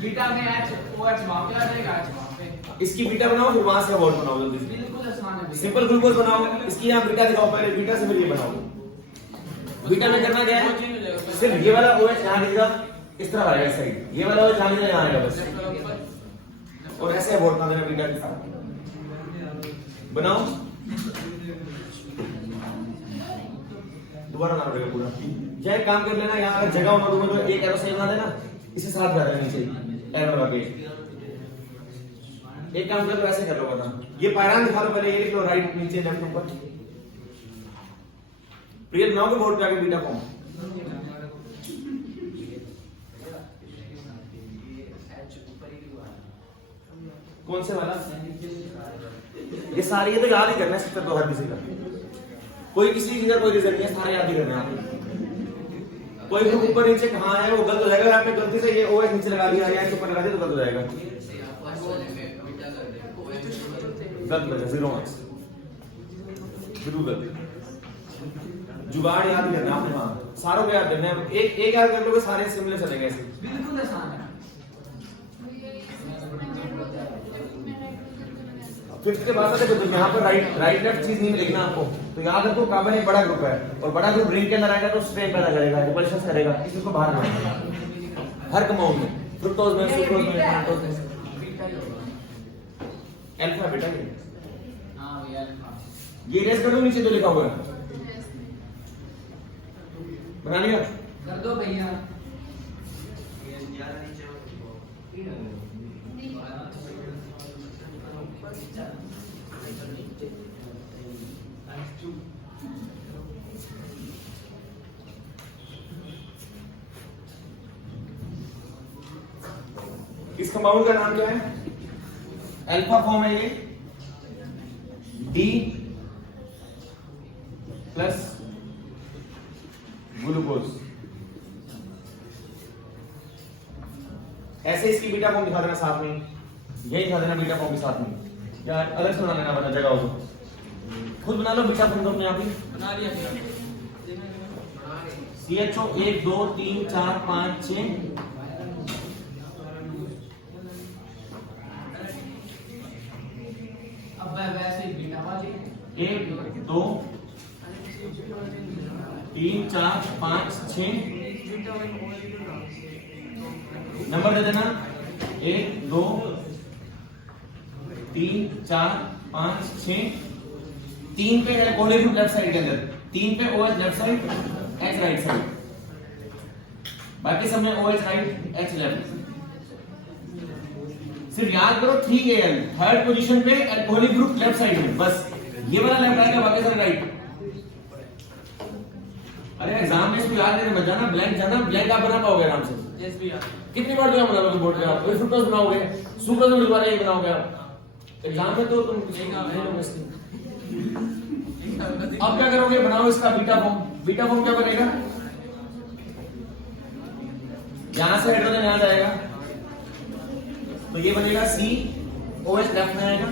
बीटा में OH वहां पे आ जाएगा, H वहां पे। इसकी बीटा बनाओ, फिर वहां से हैवोर्थ बनाओ जल्दी से। बिल्कुल आसान है। सिंपल ग्लूकोज बनाओ, इसकी यहाँ बीटा दिखाओ पहले, बीटा से फिर ये बनाओ। बीटा में करना क्या है? सिर्फ ये वाला OH यहाँ दिखेगा, इस तरह आएगा साइड, ये वाला OH यहाँ दिखेगा, यहाँ आएगा बस, और ऐसे हैवोर्थ बना देना बीटा के साथ। बनाओ, दोबारा बना देगा पूरा। क्या एक काम कर लेना, यहाँ पर जगह बना दूंगा तो एक एरो से बना देना, इसे साथ कर देना नीचे एरो लगा के। एक काम कर लो, ऐसे कर लो, बता ये पायरान दिखा लो पहले, ये लिख लो राइट नीचे लेफ्ट ऊपर। प्रिय बनाओगे बोर्ड पे आके बीटा फॉर्म। कौन से वाला? ये सारी ये तो याद ही करना है, सिर्फ तो हर किसी का, कोई किसी चीज का कोई रीजन नहीं है, सारे याद ही करने हैं। कोई ग्रुप ऊपर नीचे कहाँ है वो गलत हो जाएगा, आपने गलती से ये OH नीचे लगा दिया या ऊपर लगा दिया तो गलत हो जाएगा, गलत हो 0 मार्क्स, बिल्कुल गलत। जुगाड़ याद ही करना आपने, वहां सारों को याद करना है, एक याद कर लोगे सारे सिमिलर चलेंगे ऐसे, बिल्कुल आसान है। फिफ्थ के बाद देखो, तो यहाँ पर राइट लेफ्ट चीज नहीं मिलेगी ना आपको, तो याद रखो कार्बन एक बड़ा ग्रुप है, और बड़ा ग्रुप रिंग के अंदर आएगा तो स्ट्रेन पैदा करेगा, रिपल्शन करेगा, किसी को बाहर निकालेगा हर कंपाउंड में, फ्रुक्टोज में, सुक्रोज में, फ्रक्टोज में। अल्फा बेटा ये, हां ये अल्फा, ये रेस कर दो नीचे जो लिखा हुआ है, बना लिया? कर दो भैया। इस कंपाउंड का नाम क्या है? अल्फा फॉर्म है ये, डी प्लस ग्लूकोज। ऐसे इसकी बीटा फॉर्म दिखा देना साथ में, यही दिखा देना बीटा फॉर्म के साथ में, या अलग से बना लेना बता जगह हो तो खुद बना लो बीटा फॉर्म तो अपने आप ही बना लिया CHO 1 2 3 4 5 6 अब वैसे ही बीटा वाली 1 2 3 4 5 6 नंबर दे देना 1 2 3 4 5 6 3 पे है कोने ग्रुप लेफ्ट साइड के अंदर, 3 पे OH left side, H right side, बाकी सब में OH राइट, H लेफ्ट। सिर्फ याद करो 3Al थर्ड पोजीशन पे अल्कोहलिक ग्रुप लेफ्ट साइड में, बस ये वाला लेफ्ट आएगा, बाकी सारे राइट। अरे एग्जाम में इसको याद करके मत जाना, ब्लैंक जाना, ब्लैंक आप बना पाओगे आराम से। यस भैया। कितनी बार जो बनाओगे बोर्ड पे आप? फ्रुक्टोज बनाओगे, सुक्रोज में दोबारा ये बनाओगे आप, एग्जाम में तो तुम अब क्या करोगे? बनाओ इसका बीटा फॉर्म। बीटा फॉर्म क्या बनेगा? यहां से हाइड्रोजन यहां जाएगा तो ये बनेगा COH लेफ्ट में आएगा,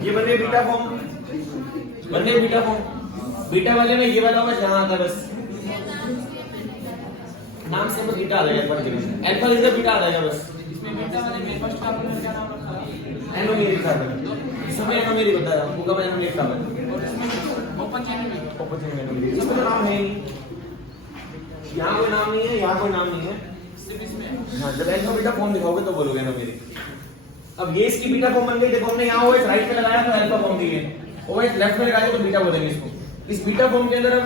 ये बन गए बीटा फॉर्म, बन गए बीटा फॉर्म। बीटा वाले में ये वाला बस यहाँ आता है, बस नाम से बस बीटा आ जाएगा। अल्फा इधर बीटा आ जाएगा बस। इसमें बीटा वाले में फर्स्ट का आपने क्या नाम रखा है? एनोमेरी लिखा है, इसमें एनोमेरी बताया आपको, कब एनोमेरी लिखा है और इसमें ओपन चैन में ओपन चेन एनोमेरी। इसमें तो नाम है नहीं, यहाँ कोई नाम नहीं है, यहाँ कोई नाम नहीं है, सिर्फ इसमें। हाँ जब एल्फा बीटा फॉर्म दिखाओगे तो बोलोगे एनोमेरी। अब ये इसकी बीटा फॉर्म बन गई। देखो हमने यहाँ ओएच राइट पे लगाया तो अल्फा फॉर्म दी है, ओएच लेफ्ट में लगाया तो बीटा बोलेंगे इसको। इस बीटा फॉर्म के अंदर अब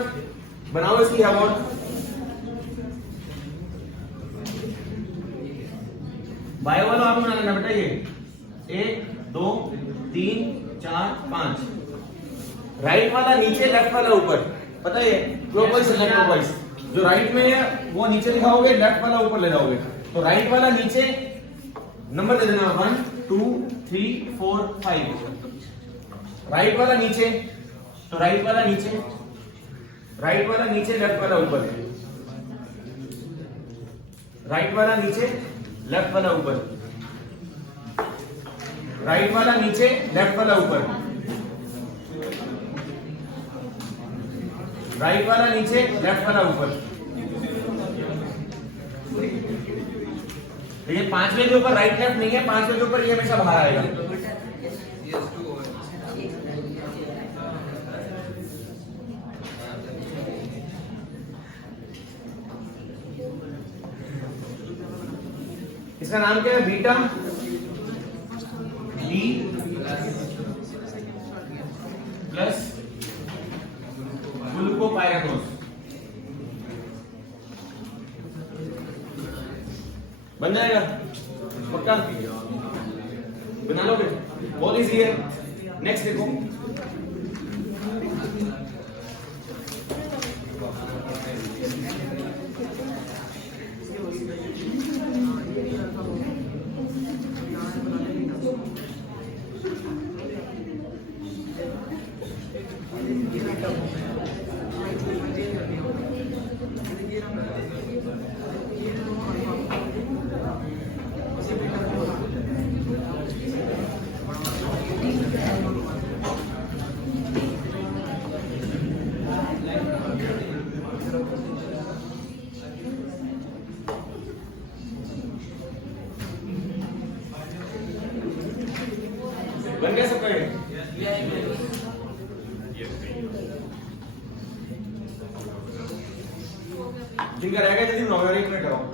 बनाओ इसकी अबाउट बायो वाला आपको बना लेना बेटा। ये 1 2 3 4 5 राइट वाला नीचे, लेफ्ट वाला ऊपर, पता है क्लॉकवाइज से क्लॉकवाइज। जो राइट में है वो नीचे लिखाओगे, लेफ्ट वाला ऊपर ले जाओगे। तो राइट वाला नीचे नंबर दे देना 1 2 3 4 5। राइट वाला नीचे, तो राइट वाला नीचे, राइट वाला नीचे, लेफ्ट वाला ऊपर, राइट वाला नीचे, लेफ्ट वाला ऊपर, राइट वाला नीचे, लेफ्ट वाला ऊपर, राइट वाला नीचे, लेफ्ट वाला ऊपर। तो ये पांचवें के ऊपर राइट लेफ्ट नहीं है, पांचवें के ऊपर ये हमेशा बाहर आएगा। इसका नाम क्या है? Beta D plus glucopyranose. बन जाएगा पक्का? बना लोगे? बहुत इजी है। नेक्स्ट देखो, बन गया सबका? ठीक है, रहेगा जल्दी बनाओ यार, 1 मिनट लगाओ।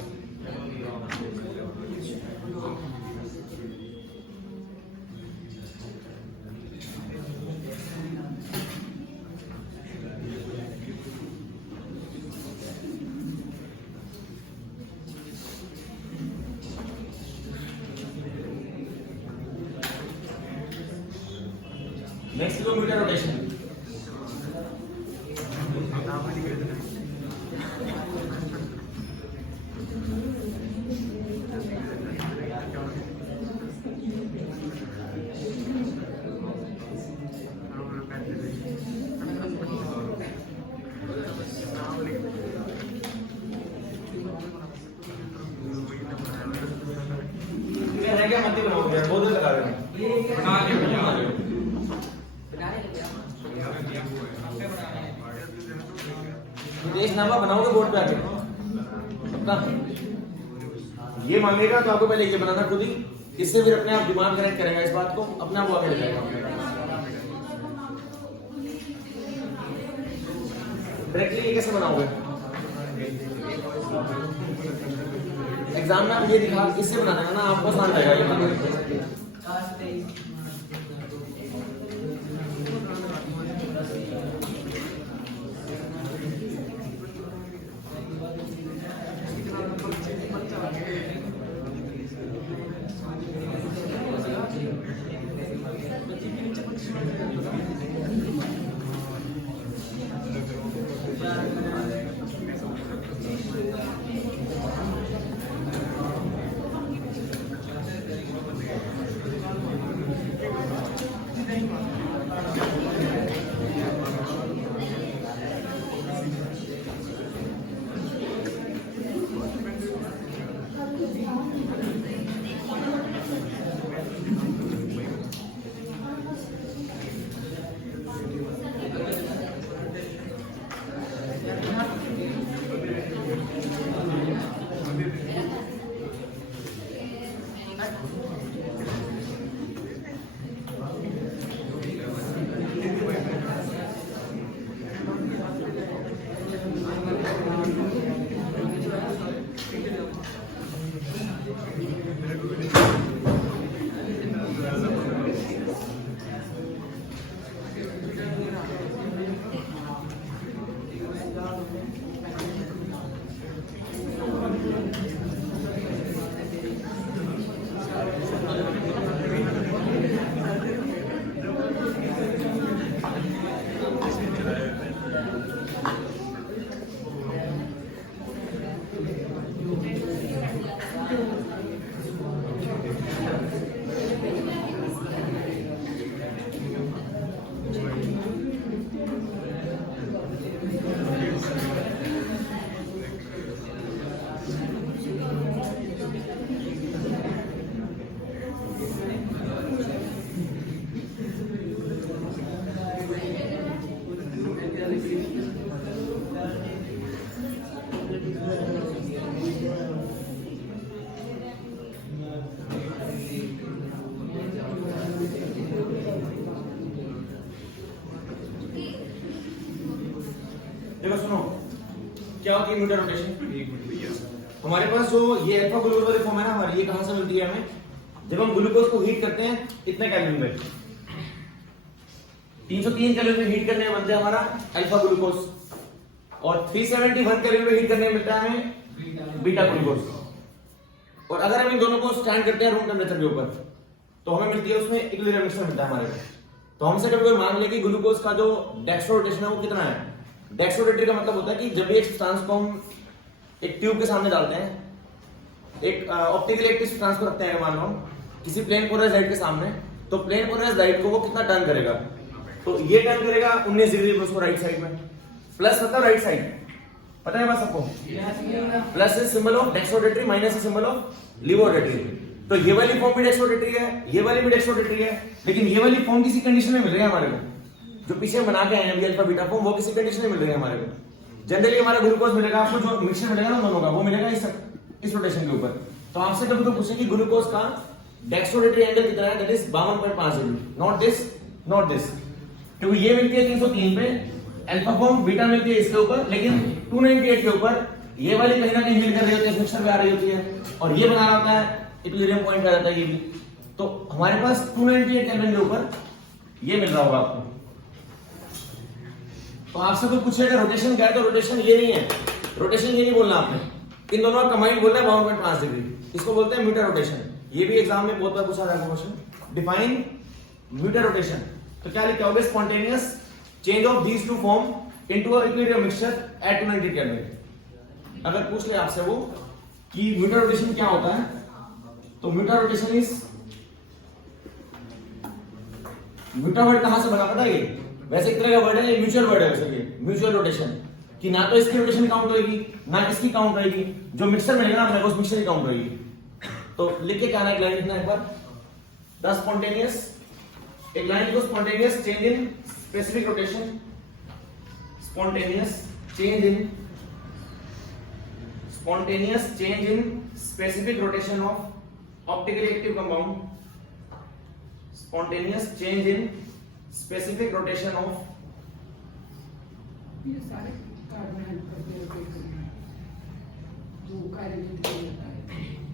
Next kilometre rotation. रह गया, मत ही बनाओ यार, बहुत देर लगा रहे हो। नामा बनाओगे बोर्ड पे आके पक्का? ये मांगेगा तो आपको पहले ये बनाना खुद ही, इससे फिर अपने आप दिमाग कनेक्ट करेगा इस बात को, अपने आप वो आगे जाएगा। डायरेक्टली ये कैसे बनाओगे? एग्जाम में आप ये दिखा, इससे बना देना ना, आपको आसान रहेगा ये बनाना। क्या होती है म्यूटर रोटेशन? हमारे पास जो ये अल्फा ग्लूकोज वाली फॉर्म है ना हमारी, ये कहां से मिलती है हमें? जब हम ग्लूकोज को हीट करते हैं कितने केल्विन में? 303 केल्विन में हीट करने में बनता है हमारा अल्फा ग्लूकोज, और 371 केल्विन में हीट करने में मिलता है हमें बीटा ग्लूकोज। और अगर हम इन दोनों को स्टैंड करते हैं रूम टेम्परेचर के ऊपर तो हमें मिलती है उसमें इक्विलिब्रियम मिक्सचर मिलता है हमारे को। तो हमसे कभी कोई मांग ले कि ग्लूकोज का जो डेक्स्ट्रो रोटेशन है वो कितना है? डेक्स्ट्रो रोटेटरी का मतलब होता है कि जब भी एक सब्सटेंस को हम एक ट्यूब के सामने डालते हैं, एक ऑप्टिकली एक्टिव सब्सटेंस को रखते हैं मान लो किसी प्लेन पोलराइज्ड लाइट के सामने, तो प्लेन पोलराइज्ड लाइट को वो कितना टर्न करेगा? तो ये टर्न करेगा 19 डिग्री उसको राइट साइड में। प्लस मतलब राइट साइड, पता है बात सबको? Plus is symbol of dextro rotatory, minus is symbol of laevo rotatory. तो ये वाली फॉर्म भी डेक्स्ट्रो रोटेटरी है, ये वाली भी डेक्स्ट्रो रोटेटरी है, लेकिन ये वाली फॉर्म किसी कंडीशन में मिल रही है हमारे को। जो पीछे बना के आए हैं अभी अल्फा बीटा फॉर्म, वो किसी कंडीशन में मिल रही है हमारे को। जनरली हमारा ग्लूकोज मिलेगा आपको, जो मिक्सचर मिलेगा ना दोनों का, वो मिलेगा इस रोटेशन के ऊपर। तो आपसे कभी कोई पूछे कि ग्लूकोज का डेक्स्ट्रो रोटेटरी एंगल कितना है, that is 52.5 degree, not this, not this, क्योंकि ये मिलती है 303 पे, अल्फा फॉर्म बीटा मिलती है इसके ऊपर, लेकिन 298 के ऊपर ये वाली कहीं ना कहीं मिल कर रही होती है, मिक्सचर में आ रही होती है, और ये बना रहा होता है इक्विलिब्रियम पॉइंट पे आ जाता है ये भी। तो हमारे पास 298 केल्विन के ऊपर ये मिल रहा होगा आपको। तो आपसे कोई पूछेगा रोटेशन क्या है, तो रोटेशन ये नहीं है, रोटेशन ये नहीं बोलना आपने, इन दोनों का कंबाइंड बोलना है 52.5 डिग्री, इसको बोलते हैं म्यूटर रोटेशन। ये भी एग्जाम में बहुत बार पूछा जाता है क्वेश्चन, डिफाइन म्यूटर रोटेशन। तो क्या लिखा होगा? Spontaneous change of this to form into a equilibrium mixture at 290 kelvin. अगर पूछ ले आपसे वो कि म्यूटर रोटेशन क्या होता है, तो म्यूटर रोटेशन इज, म्यूटर वर्ड कहां से बना पता है? ये वैसे एक तरह का वर्ड है, ये म्यूचुअल वर्ड है वैसे, ये म्यूचुअल रोटेशन, कि ना तो इसकी रोटेशन काउंट होगी ना इसकी काउंट होगी, जो मिक्सचर मिलेगा ना अपने को उस मिक्सचर की काउंट होगी। तो लिख के क्या आना, एक लाइन लिखना एक बार, द स्पॉन्टेनियस, एक लाइन लिखो, spontaneous change in specific rotation, spontaneous change in, spontaneous change in specific rotation of optically active compound, spontaneous change in specific rotation of, ये सारे कार्बन जो कार्य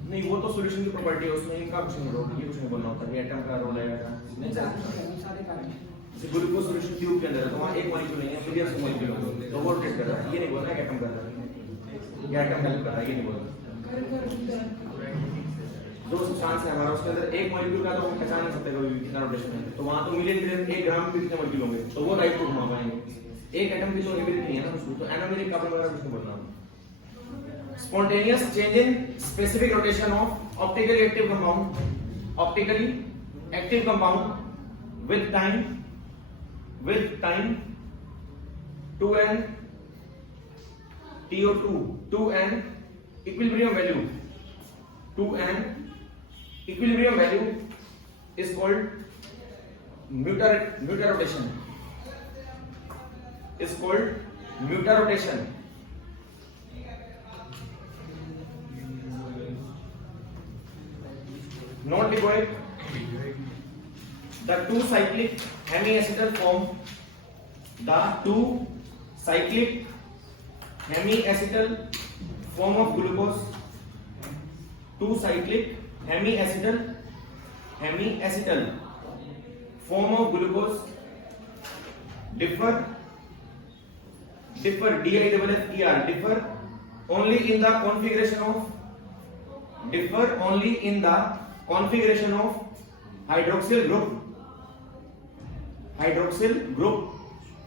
नहीं वो तो सॉल्यूशन की प्रॉपर्टी है, उसमें इनका कुछ नहीं रोल, ये कुछ नहीं बोलना होता, ये एटम का रोल है, सारे कार्य जैसे ग्लूकोज सॉल्यूशन ट्यूब के अंदर है तो वहां एक मॉलिक्यूल नहीं है, मिलियंस मॉलिक्यूल है, तो वो रोटेट कर रहा है, ये नहीं बोल रहा है एटम कर रहा है, ये एटम हेल्प कर रहा है, ये नहीं बोल रहा। दो सब्सटेंस है हमारा, उसके अंदर एक मॉलिक्यूल का तो हम पहचान नहीं सकते कभी भी कितना रोटेशन है, तो वहां तो मिलियन एक ग्राम में कितने मॉलिक्यूल होंगे, तो वो राइट को घुमा पाएंगे। एक एटम की तो एबिलिटी नहीं है ना उसको, तो एनोमेरिक कार्बन वगैरह कुछ नहीं बोलना। Spontaneous change in specific rotation of optically active compound, optically active compound with time 2n TO2 2n equilibrium value, 2n equilibrium value is called mutar rotation, is called mutar rotation. Note लिखो एक, the two cyclic hemiacetal form, the two cyclic hemiacetal form of glucose, two cyclic hemiacetal form of glucose differ differ only in the configuration of hydroxyl group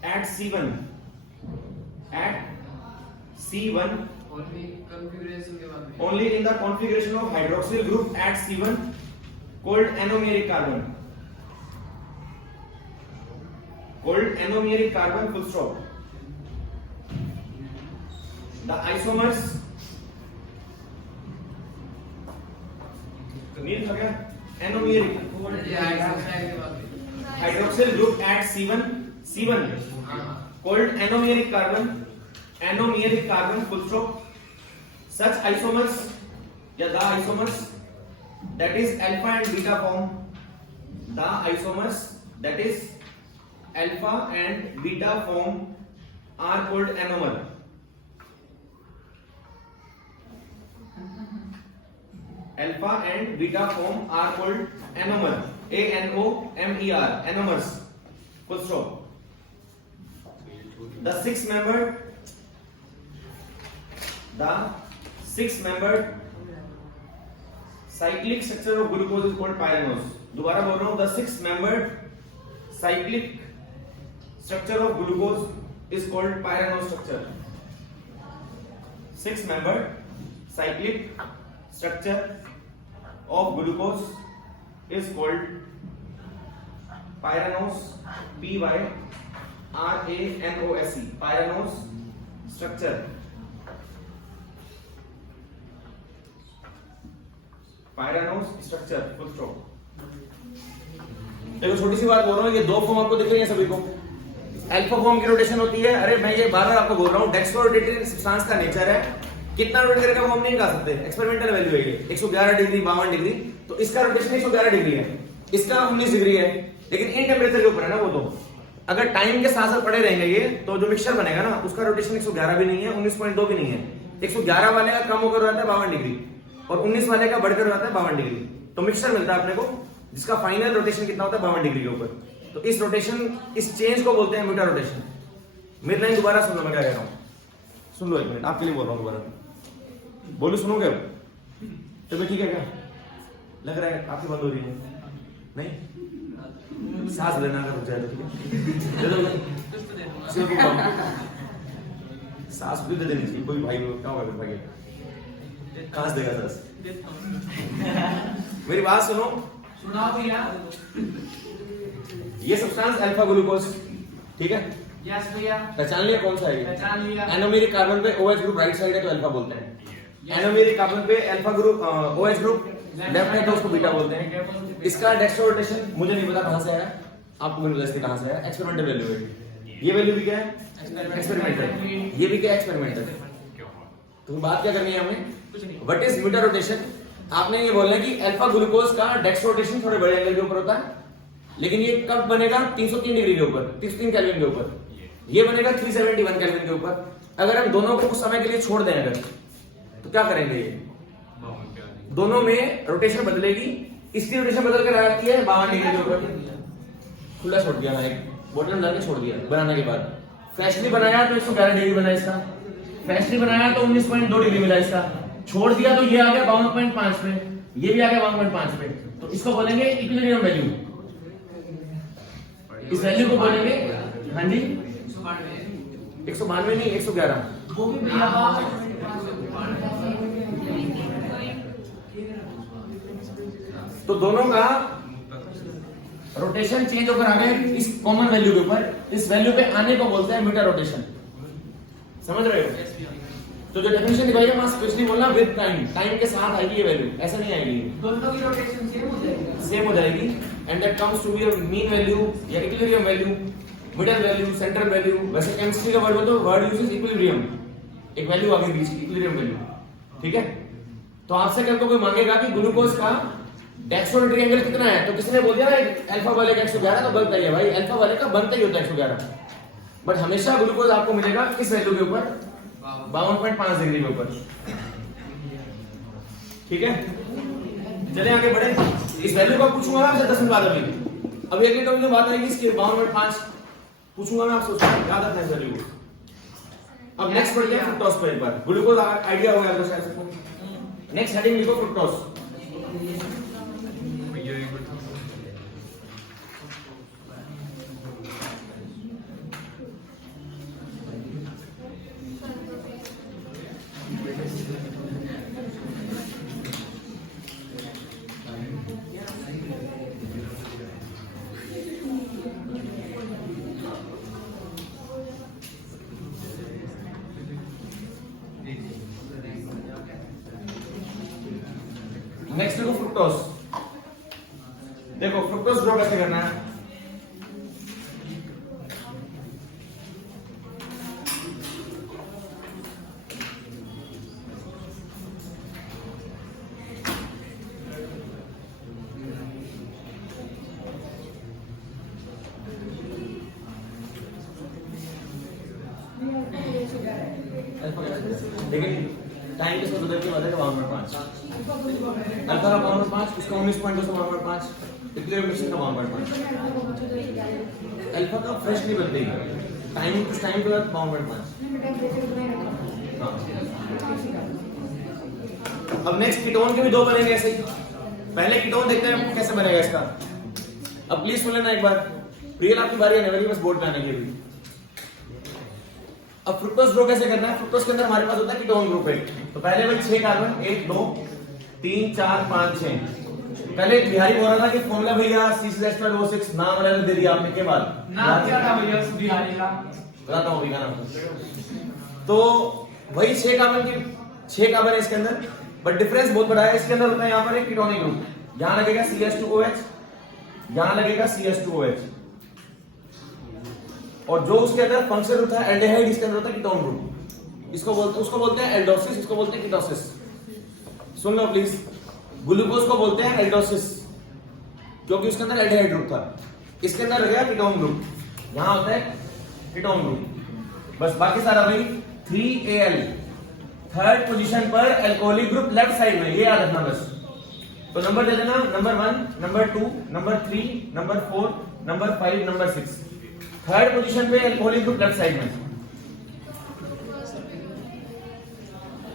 at C1 only configuration के बाद में only in the configuration of hydroxyl group at C1 called anomeric carbon full stop. The isomers नील था क्या? anomeric के बाद में hydroxyl group at C1 called anomeric carbon full stop. Such isomers या the isomers that is alpha and beta form, the isomers that is alpha and beta form are called anomer. Alpha and beta form are called anomer. A-N-O-M-E-R. Anomers. Full stop. The six-membered cyclic structure of glucose is called pyranose. दोबारा बोल रहा हूं, the six-membered cyclic structure of glucose is called pyranose structure. Six-membered cyclic structure of glucose is called pyranose. P-Y-R-A-N-O-S-E. pyranose structure. pyranose structure. Full stop. देखो छोटी सी बात बोल रहा हूँ, ये दो फॉर्म आपको दिख रही है सभी को। अल्फा फॉर्म की रोटेशन होती है, अरे मैं ये बार बार आपको बोल रहा हूँ, डेक्स्ट्रो रोटेटरी सब्सटेंस का नेचर है, कितना रोटेट करेगा वो हम नहीं कह सकते, एक्सपेरिमेंटल वैल्यू है ये 111 डिग्री 52 डिग्री, तो इसका रोटेशन 111 डिग्री है, इसका 19 डिग्री है, लेकिन इन टेम्परेचर के ऊपर है ना वो। तो अगर टाइम के साथ साथ पड़े रहेंगे ये, तो जो मिक्सचर बनेगा ना उसका रोटेशन 111 भी नहीं है, 19.2 भी नहीं है। 111 वाले का कम होकर रहता है 52 डिग्री और 19 वाले का बढ़कर रहता है 52 डिग्री, तो मिक्सचर मिलता है अपने को जिसका फाइनल रोटेशन कितना होता है 52 डिग्री के ऊपर। तो इस रोटेशन, इस चेंज को बोलते हैं म्यूटा रोटेशन। मेरी लाइन दोबारा सुन लो, मैं क्या कह रहा हूँ, सुन लो एक मिनट, आपके लिए बोल रहा हूँ दोबारा, बोलो सुनोगे अब? तो ठीक है क्या लग रहा है आपकी बंद हो रही है? नहीं, सांस लेना अगर रुक जाए तो ठीक है, दे दो सांस भी दे देनी चाहिए। कोई भाई क्या होगा भाई सांस देगा सांस। मेरी बात सुनो, सुनाओ भैया। ये सब्सटेंस अल्फा ग्लूकोज, ठीक है, यस भैया, पहचान लिया कौन सा है ये? पहचान लिया। एनोमेरिक कार्बन पे OH ग्रुप राइट साइड है तो अल्फा बोलते हैं, एनोमेरिक कार्बन पे alpha group OH group left है तो उसको बीटा बोलते हैं। इसका डेक्स्ट्रो रोटेशन मुझे नहीं पता कहां से आया, आपको मुझे पता कहां से आया, एक्सपेरिमेंटल वैल्यू है। ये वैल्यू भी क्या है? एक्सपेरिमेंटल। ये भी क्या है? एक्सपेरिमेंटल। तो बात क्या करनी है हमें? What is mutarotation? आपने ये बोलना है कि अल्फा ग्लूकोज का डेक्स्ट्रो रोटेशन थोड़े बड़े एंगल के ऊपर होता है, लेकिन ये कब बनेगा? 303 डिग्री के ऊपर, 303 केल्विन के ऊपर। ये बनेगा 371 केल्विन के ऊपर। अगर हम दोनों को कुछ समय के लिए छोड़ दें अगर, तो क्या करेंगे? ये दोनों में रोटेशन बदलेगी, इसकी रोटेशन बदल कर आ जाती है 52 डिग्री के ऊपर। खुला छोड़ दिया, एक बोतल में डाल के छोड़ दिया बनाने के बाद। फ्रेशली बनाया तो 111 डिग्री बना इसका, फ्रेशली बनाया तो 19.2 डिग्री मिला इसका, छोड़ दिया तो ये आ गया 52.5 पे, ये भी आ गया 52.5 पे। तो इसको बोलेंगे इक्विलिब्रियम वैल्यू। इस वैल्यू को बोलेंगे, हाँ जी, 192 नहीं 111। वो भी भैया तो दोनों का रोटेशन चेंज होकर आ गए इस कॉमन वैल्यू के ऊपर, इस वैल्यू पे आने को बोलते हैं म्यूटा रोटेशन। समझ रहे हो? तो जो डेफिनेशन दिखाई है वहां स्पेशली बोलना विद टाइम, टाइम के साथ आएगी ये वैल्यू, ऐसे नहीं आएगी। दोनों की रोटेशन सेम हो जाएगी and that comes to be a mean value या equilibrium value, middle value, central value. वैसे केमिस्ट्री का वर्ड बोलते हो, वर्ड यूज इज इक्विलिब्रियम, एक वैल्यू आगे बीच की, इक्विलिब्रियम वैल्यू, ठीक है। तो आपसे कल को कोई मांगेगा कि ग्लूकोज का डेक्स्ट्रो रोटेटरी एंगल कितना है, तो किसने बोल दिया अल्फा वाले का 111, तो गलत है भाई, अल्फा वाले का बनता ही होता है 111, बट हमेशा ग्लूकोज आपको मिलेगा किस वैल्यू के ऊपर? 52.5 डिग्री के ऊपर, ठीक है। चले आगे बढ़े, इस वैल्यू को पूछूंगा मैं आपसे 10 मिनट बाद। अभी अगली टॉपिक में बात आएगी इसकी 52.5 पूछूंगा मैं आपसे, याद रखना है वैल्यू को। अब नेक्स्ट बढ़ते हैं फ्रुक्टोज पर एक बार। ग्लूकोज आइडिया हो गया आपको शायद सबको। नेक्स्ट हेडिंग लिखो फ्रुक्टोज। नेक्स्ट देखो फ्रुक्टोज। देखो फ्रुक्टोज ड्रॉ कैसे करना है। लेकिन टाइम के साथ बदल के बदलेगा 52.5। अल्फा का पावर 5, उसका 19.2 से पावर 5, इक्विलिब्रियम का पावर 5। अल्फा का फ्रेश नहीं बनते ही, कुछ टाइम के बाद पावर 5। हाँ। अब नेक्स्ट कीटोन के भी दो बनेंगे ऐसे ही। पहले कीटोन देखते हैं कैसे बनेगा इसका। अब प्लीज सुन लेना एक बार, रियल आपकी बारी आने वाली, बस बोर्ड पे आने की भी। अब फ्रुक्टोज ग्रुप कैसे करना है? फ्रुक्टोज के अंदर हमारे पास होता है कीटोन ग्रुप है। तो पहले भाई 6 कार्बन, 1 2 3 4 5 6। पहले बिहारी बोल रहा था कि फॉर्मूला भैया C6H12O6 नाम वाला दे दिया आपने के बाद। नाम क्या था भैया उस बिहारी का? बताता हूं भैया नाम। तो वही 6 कार्बन है इसके अंदर, बट डिफरेंस बहुत बड़ा है। इसके अंदर होता है यहाँ पर एक कीटोनिक ग्रुप, यहां लगेगा CH2OH, यहां लगेगा CH2OH, और जो उसके अंदर फंक्शन होता है एल्डिहाइड, इसके अंदर होता है कीटोन ग्रुप। उसको बोलते हैं एल्डोसिस, इसको बोलते हैं ketosis. Soon low please, glucose को बोलते हैं एल्डोसिस क्योंकि उसके अंदर एल्डिहाइड ग्रुप था। इसके अंदर लगेगा कीटोन ग्रुप, यहां होता है कीटोन ग्रुप। बस बाकी सारा वही 3Al, थर्ड पोजीशन पर अल्कोहलिक ग्रुप लेफ्ट साइड में, ये याद रखना बस। तो नंबर दे देना, number 1, number 2, number 3, number 4, number 5, number 6। Third position पे अल्कोहलिक ग्रुप लेफ्ट साइड में।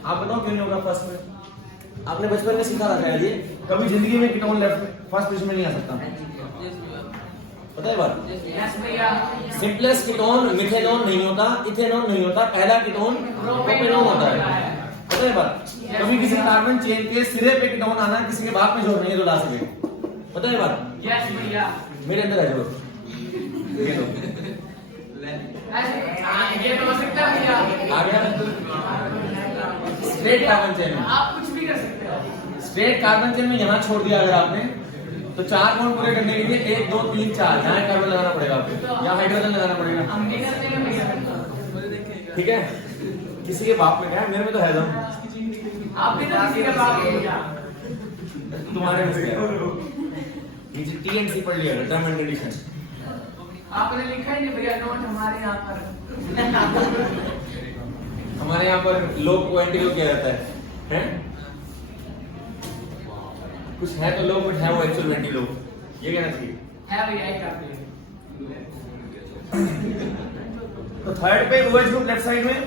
आप बताओ क्यों नहीं होगा फर्स्ट में? आपने बचपन में सीखा रखा है ये, कभी जिंदगी में कीटोन लेफ्ट फर्स्ट पोजीशन में नहीं आ सकता, पता है बात? यस भैया। सिंपलेस्ट कीटोन मिथेनॉन नहीं होता, इथेनॉन नहीं होता, पहला कीटोन प्रोपेनॉन होता है, पता है बात? कभी किसी कार्बन चेन के सिरे पे कीटोन आना, किसी के भाग में जोड़ नहीं तो ला सके, पता है बात? यस भैया। मेरे अंदर है जो ये दो ये तो हो सकता है भैया, आ गया स्ट्रेट कार्बन चेन में। आप कुछ भी कर सकते हो। स्ट्रेट कार्बन चेन में यहां छोड़ दिया अगर आपने, तो 4 बॉन्ड पूरे करने के लिए 1 2 3 4 यहां कार्बन लगाना पड़ेगा आपको, या हाइड्रोजन लगाना पड़ेगा। हम नहीं करते हैं भैया। ठीक है, किसी के बाप में क्या है, मेरे में तो है दम। आप भी तो किसी का बाप हो भैया। तुम्हारे में से है। नीचे TNC पढ़ लिया, टर्म एंड कंडीशन। आपने लिखा ही नहीं भैया नोट हमारे यहाँ पर। हमारे यहाँ पर लोग को एंटीलो किया जाता है, हैं? कुछ है तो लोग, बट है वो एक्चुअल एंटीलो, ये कहना चाहिए। है भैया एक करते हैं। तो थर्ड पे OH ग्रुप लेफ्ट साइड में,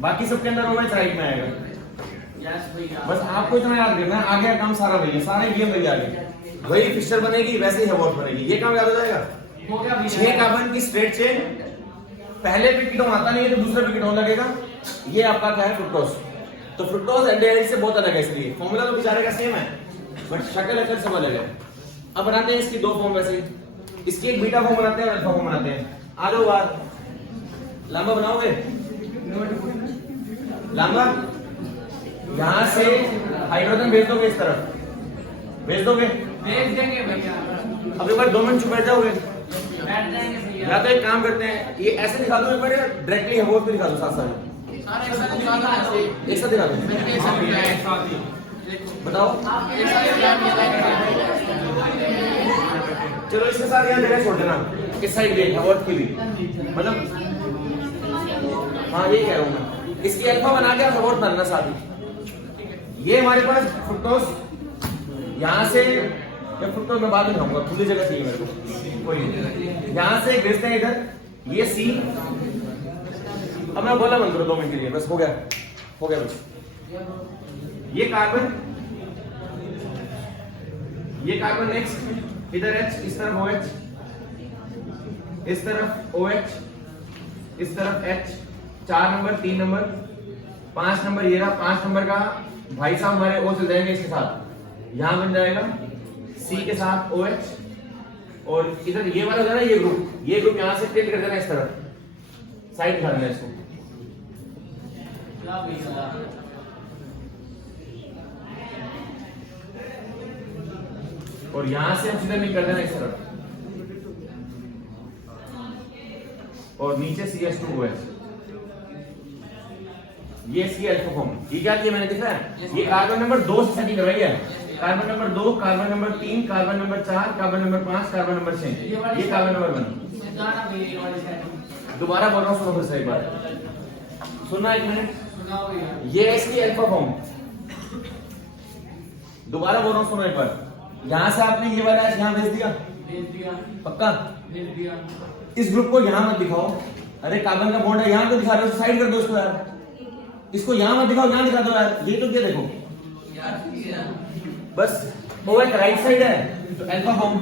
बाकी सबके अंदर OH राइट में आएगा। यस भैया। बस आपको इतना याद करना है, आगे का काम सारा वही है, सारे गेम वही आगे, वही फिक्सचर बनेगी, वैसे ही हेवॉट बनेगी, ये काम याद हो जाएगा। हो गया भैया। 6 कार्बन की स्ट्रेट चेन, पहले पे कीटोन आता नहीं है तो दूसरे पे कीटोन लगेगा, ये आपका क्या है? फ्रुक्टोज। तो फ्रुक्टोज एल्डिहाइड से बहुत अलग है, इसलिए फॉर्मूला तो बेचारे का सेम है, बट शक्ल अक्षर सब अलग है। अब बनाते हैं इसकी दो फॉर्म, वैसे इसकी एक बीटा फॉर्म बनाते हैं और अल्फा फॉर्म बनाते हैं। आ जाओ बाहर, लांबा बनाओगे? लांबा यहां से हाइड्रोजन भेज दोगे, इस तरफ भेज दोगे, भेज देंगे भैया। अब एक बार 2 मिनट चुप बैठ जाओगे, बैठ जाएंगे भैया। या तो एक काम करते हैं, ये ऐसे दिखा दो एक बार, डायरेक्टली हेवॉट पे दिखा दो साथ साथ, सारे ऐसा दिखाना है ऐसे। एक साथ दिखा दो, ऐसा दिखाना है। बताओ। आप ऐसा दिखाना है। चलो इसके साथ यहाँ जगह छोड़ देना, इस साइड भी हेवॉट की भी, मतलब हाँ यही कह रहा हूँ मैं, इसकी अल्फा बना के आप हेवॉट बनाना साथ ही। ये हमारे पास फ्रुक्टोज यहाँ से, मैं फ्रुक्टोज में बाद में खाऊंगा, खुली जगह चाहिए मेरे को, कोई नहीं। यहाँ से भेजते हैं इधर, ये C। अब मैं बोला बंद करो 2 मिनट के लिए, बस हो गया बस। ये कार्बन नेक्स्ट, इधर H, इस तरफ OH, इस तरफ OH, इस तरफ H, 4 नंबर 3 नंबर 5 नंबर, ये रहा 5 नंबर का भाई साहब हमारे O चल जाएंगे इसके साथ, यहां बन जाएगा C के साथ OH, और इधर ये वाला जो है ये ग्रुप यहां से टिल्ट कर देना इस तरफ, साइड दिखा देना इसको। और यहां से हम सीधा लिंक कर देना इस तरफ, और नीचे CH2OH, ये इसकी अल्फा फॉर्म। ये क्या किया मैंने दिखा है? ये कार्बन नंबर 2 से सेटिंग करवाई है, carbon number 2, carbon number 3, carbon number 4, carbon number 5, carbon number 6, ये कार्बन नंबर 1। दोबारा बोल रहा हूँ, सुनो फिर से एक बार, सुनना 1 मिनट। ये है इसकी अल्फा फॉर्म, दोबारा बोल रहा हूँ, सुनो एक बार। यहां से आपने ये वाला यहां भेज दिया, पक्का? इस ग्रुप को यहां मत दिखाओ। अरे कार्बन का बॉन्ड है, यहां तो दिखा रहे हो, साइड कर दो इसको यार। इसको यहां मत दिखाओ, यहां दिखा दो यार। ये तो क्या देखो बस, वो एक राइट साइड है तो अल्फा फॉर्म।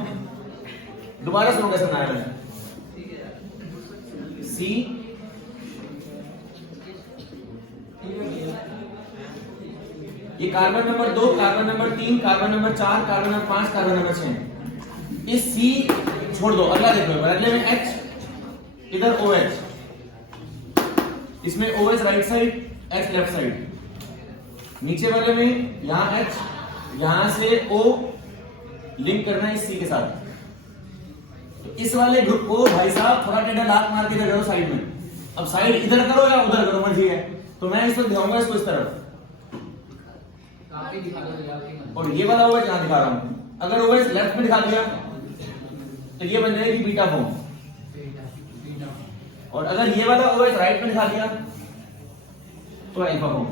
दोबारा सुनो कैसे बनाया मैंने। सी ये carbon number 2, carbon number 3, carbon number 4, carbon number 5, carbon number 6। इस सी छोड़ दो, अगला देखो। अगले में H, इधर OH, इसमें OH right side, H left side. नीचे वाले में यहां H, यहां से O लिंक करना है इस सी के साथ। तो इस वाले ग्रुप को भाई साहब थोड़ा टेढ़ा लात मार के इधर करो साइड में। अब साइड इधर करो या उधर करो, मर्जी है। तो मैं इसको दिखाऊंगा, इसको इस तरफ, और ये वाला OH यहां दिखा रहा हूं। अगर OH लेफ्ट में दिखा दिया तो ये बन जाएगी बीटा फॉर्म, और अगर ये वाला OH राइट में दिखा दिया तो अल्फा फॉर्म।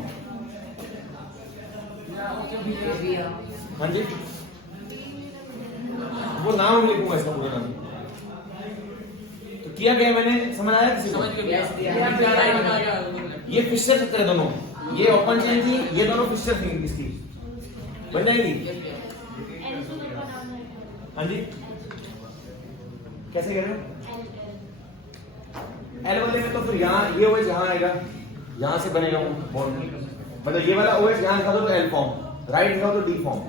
हाँ जी, वो नाम लिखूंगा इसका पूरा नाम। तो किया गया मैंने, समझ आया किसी को? ये फिशर की तरह दोनों, ये ओपन चेन थी, ये दोनों फिशर थी, इसकी बन जाएगी। हाँ जी, कैसे कह रहे हो? एल वाले में तो फिर यहाँ ये OH यहाँ आएगा, यहाँ से बनेगा बॉन्ड। मतलब ये वाला OH यहाँ दिखा दो तो एल फॉर्म, राइट दिखाओ तो डी फॉर्म,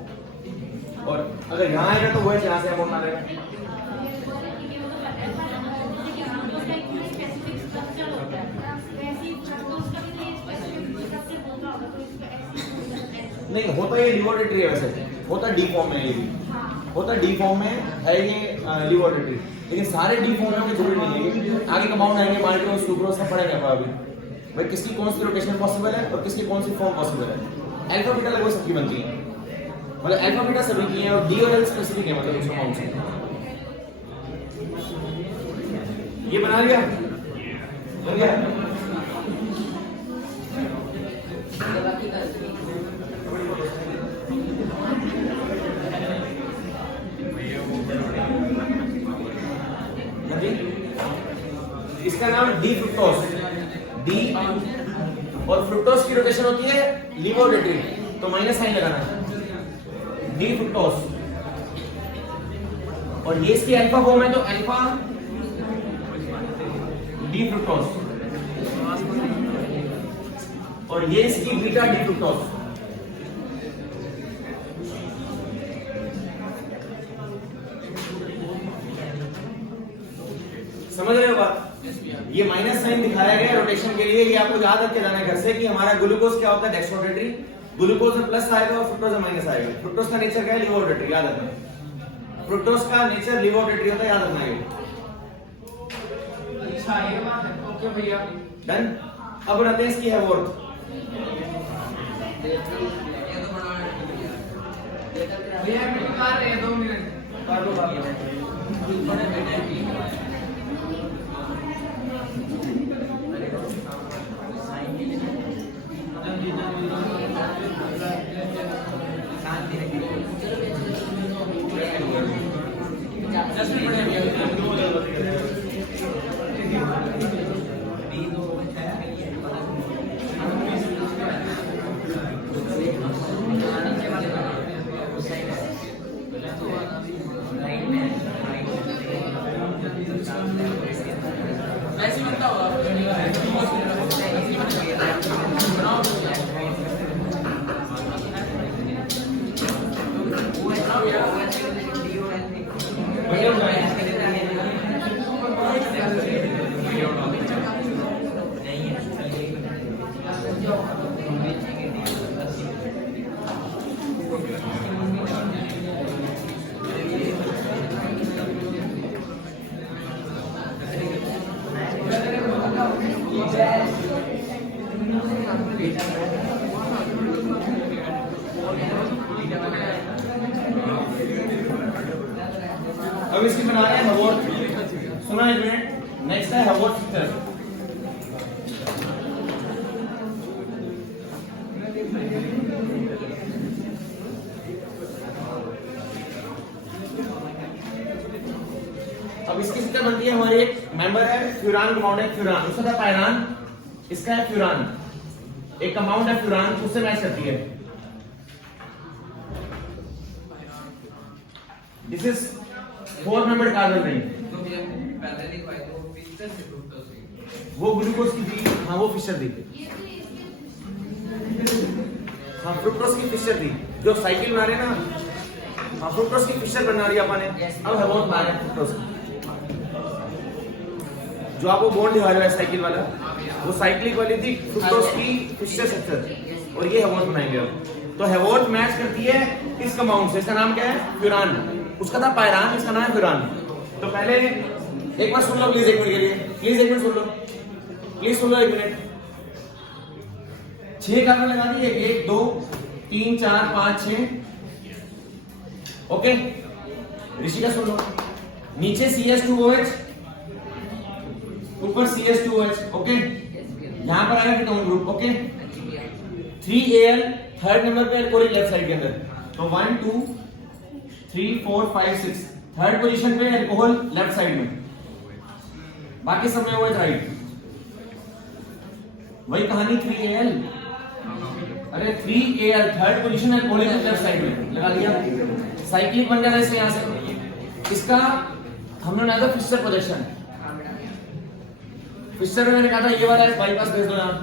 और अगर यहाँ आएगा तो OH यहाँ से बॉन्ड आएगा। नहीं होता, ये लिवोरेटरी है, वैसे होता डी फॉर्म में, ये भी होता डी फॉर्म में है ये लिवोरेटरी। लेकिन सारे डी फॉर्म में जरूरी नहीं है, आगे कंपाउंड आएंगे, माल्टोस, सुक्रोज सब पढ़ेंगे अभी भाई किसकी कौन सी रोटेशन पॉसिबल है और किसकी कौन सी फॉर्म पॉसिबल है। अल्फा बीटा लगभग सबकी बनती है, मतलब अल्फा बीटा सभी की है, और डी और एल स्पेसिफिक है, मतलब उसमें कौन सी। ये बना लिया, बन गया। इसका नाम डी फ्रुक्टोज, डी, और फ्रुक्टोज की रोटेशन होती है लिवोरेटरी, तो माइनस साइन लगाना है, डी फ्रुक्टोज। और ये इसकी अल्फा फॉर्म है तो अल्फा डी फ्रुक्टोज, और ये इसकी बीटा डी फ्रुक्टोज। समझ रहे हो बात? ये माइनस साइन दिखाया गया रोटेशन के लिए, ये आपको याद रख के जाना है घर से कि हमारा ग्लूकोज क्या होता है, डेक्स्ट्रोरोटेटरी। ग्लूकोज में प्लस आएगा और फ्रुक्टोज में माइनस आएगा। फ्रुक्टोज का नेचर क्या है, लिवोरेटरी, याद रखना। फ्रुक्टोज का नेचर लिवोरेटरी होता है, याद रखना ये। अच्छा ये बात है, ओके भैया, डन। अब बनाते हैं इसकी हैवॉर्थ। भैया निकाल रहे हैं 2 मिनट कर दो बात। वैसे बनता होगा। अब इसकी बना रहे हैं हैवॉर्थ। सुना एक मिनट, नेक्स्ट है हैवॉर्थ फिल्टर। अब इसकी स्ट्रक्चर बनती है हमारी, एक मेंबर है फ्यूरान कंपाउंड है, फ्यूरान उसका था पायरान, इसका है फ्यूरान, एक कंपाउंड है फ्यूरान, उससे मैच करती है। This is 4 membered carbon ring. वो ग्लूकोज की थी, हाँ वो फिशर थी, हाँ फ्रुक्टोज की फिशर थी, जो साइकिल बना रहे हैं ना, हाँ फ्रुक्टोज की फिशर बना रही है अपन ने। अब हेवोट बना रहे हैं फ्रुक्टोज की, जो आपको बोर्ड दिखा रहा है साइकिल वाला, वो साइक्लिक वाली थी फ्रुक्टोज की फिशर स्ट्रक्चर, और ये हेवोट बनाएंगे अब। तो हेवोट मैच करती है इस कंपाउंड से, इसका नाम क्या है फ्यूरान, उसका था पायरान, इसका नाम है फ्यूरान। तो पहले एक बार सुन लो प्लीज, 1 मिनट के लिए, please 1 minute soon low, please soon low 1 minute. 6 carbon लगा दिए, 1 2 3 4 5 6, ओके। ऋषि का सुन लो, नीचे CH2OH, ऊपर CH2OH, ओके। यहां पर आएगा ketone group, okay. 3Al third number पे अल्कोहल लेफ्ट साइड के अंदर, तो 1 2 3 4 5 6 थर्ड पोजीशन पे अल्कोहल लेफ्ट साइड में, बाकी सब में वो राइट। वही कहानी 3Al, अरे 3Al थर्ड पोजीशन है अल्कोहल लेफ्ट साइड में, लगा दिया, साइक्लिक बन जाएगा इससे यहां से। इसका हमने बनाया था फिशर प्रोजेक्शन, फिशर में मैंने कहा था ये वाला बाईपास भेज दो यहां,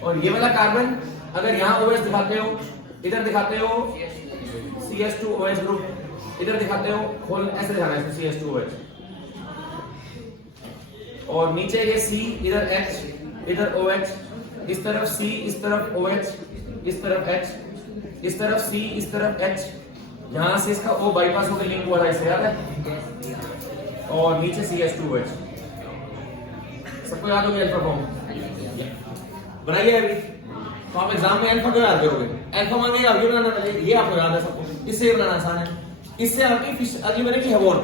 और ये वाला कार्बन अगर यहां OH दिखाते हो, इधर दिखाते हो CH2OH ग्रुप, इधर दिखाते हो खोल, ऐसे दिखाना है CH2OH, और नीचे ये C, इधर H, इधर OH, इस तरफ C, इस तरफ OH, इस तरफ H, इस तरफ C, इस तरफ H, यहां से इसका O बाईपास होकर लिंक हुआ था, इसे याद है, और नीचे CH2OH। सबको याद हो गया अल्फा फॉर्म बनाइए अभी, तो आप एग्जाम में अल्फा को याद करोगे, अल्फा मांगेगा अभी बनाना पड़ेगा, ये आपको याद है सबको, इससे ये बनाना आसान है। इससे आपकी फिश अगली बनेगी हेवोट,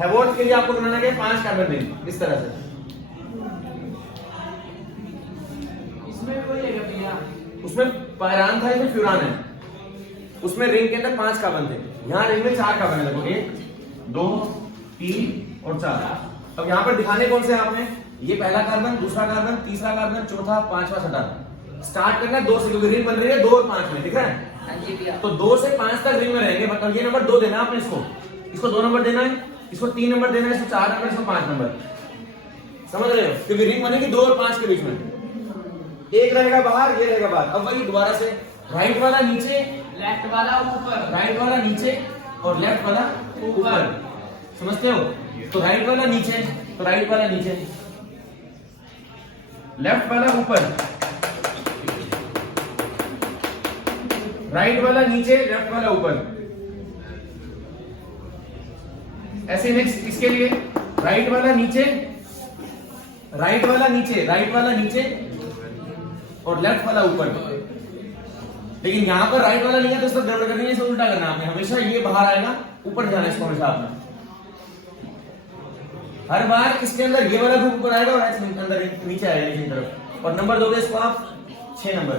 हेवोट के लिए आपको बनाना है 5 कार्बन रिंग इस तरह से। इसमें कोई है भैया, उसमें पायरान था, इसमें फ्यूरान है, उसमें रिंग के अंदर 5 कार्बन थे, यहाँ रिंग में 4 कार्बन है, देखो 1 2 3 और 4। अब यहाँ पर दिखाने कौन से हैं आपने, ये पहला कार्बन, दूसरा कार्बन, तीसरा कार्बन, चौथा, पांचवा, छठा। स्टार्ट करना 2 से, क्योंकि रिंग बन रही है 2 और 5 में, दिख रहा है, तो 2 से 5 तक रिंग में रहेंगे, मतलब ये नंबर 2 देना आपने, इसको 2 नंबर देना है, इसको 3 नंबर देना है, इसको 4 नंबर, इसको 5 नंबर, समझ रहे हो, क्योंकि रिंग बनेगी 2 और 5 के बीच में, एक रहेगा बाहर, ये रहेगा बाहर। अब वही दोबारा से, राइट वाला नीचे, लेफ्ट वाला ऊपर, राइट वाला नीचे और लेफ्ट वाला ऊपर, समझते हो, तो राइट वाला नीचे, तो राइट वाला नीचे, लेफ्ट वाला ऊपर, राइट वाला नीचे, लेफ्ट वाला ऊपर, ऐसे। नेक्स्ट इसके लिए राइट वाला नीचे, राइट वाला नीचे, राइट वाला नीचे और लेफ्ट वाला ऊपर। लेकिन यहां पर राइट वाला नहीं है तो इसको गड़बड़ करनी है, इसको उल्टा करना है आपने, हमेशा ये बाहर आएगा, ऊपर जाना है इसको हमेशा आपने, हर बार इसके अंदर ये वाला ग्रुप ऊपर आएगा और अंदर नीचे आएगा नीचे की तरफ, और नंबर दोगे इसको आप 6 नंबर,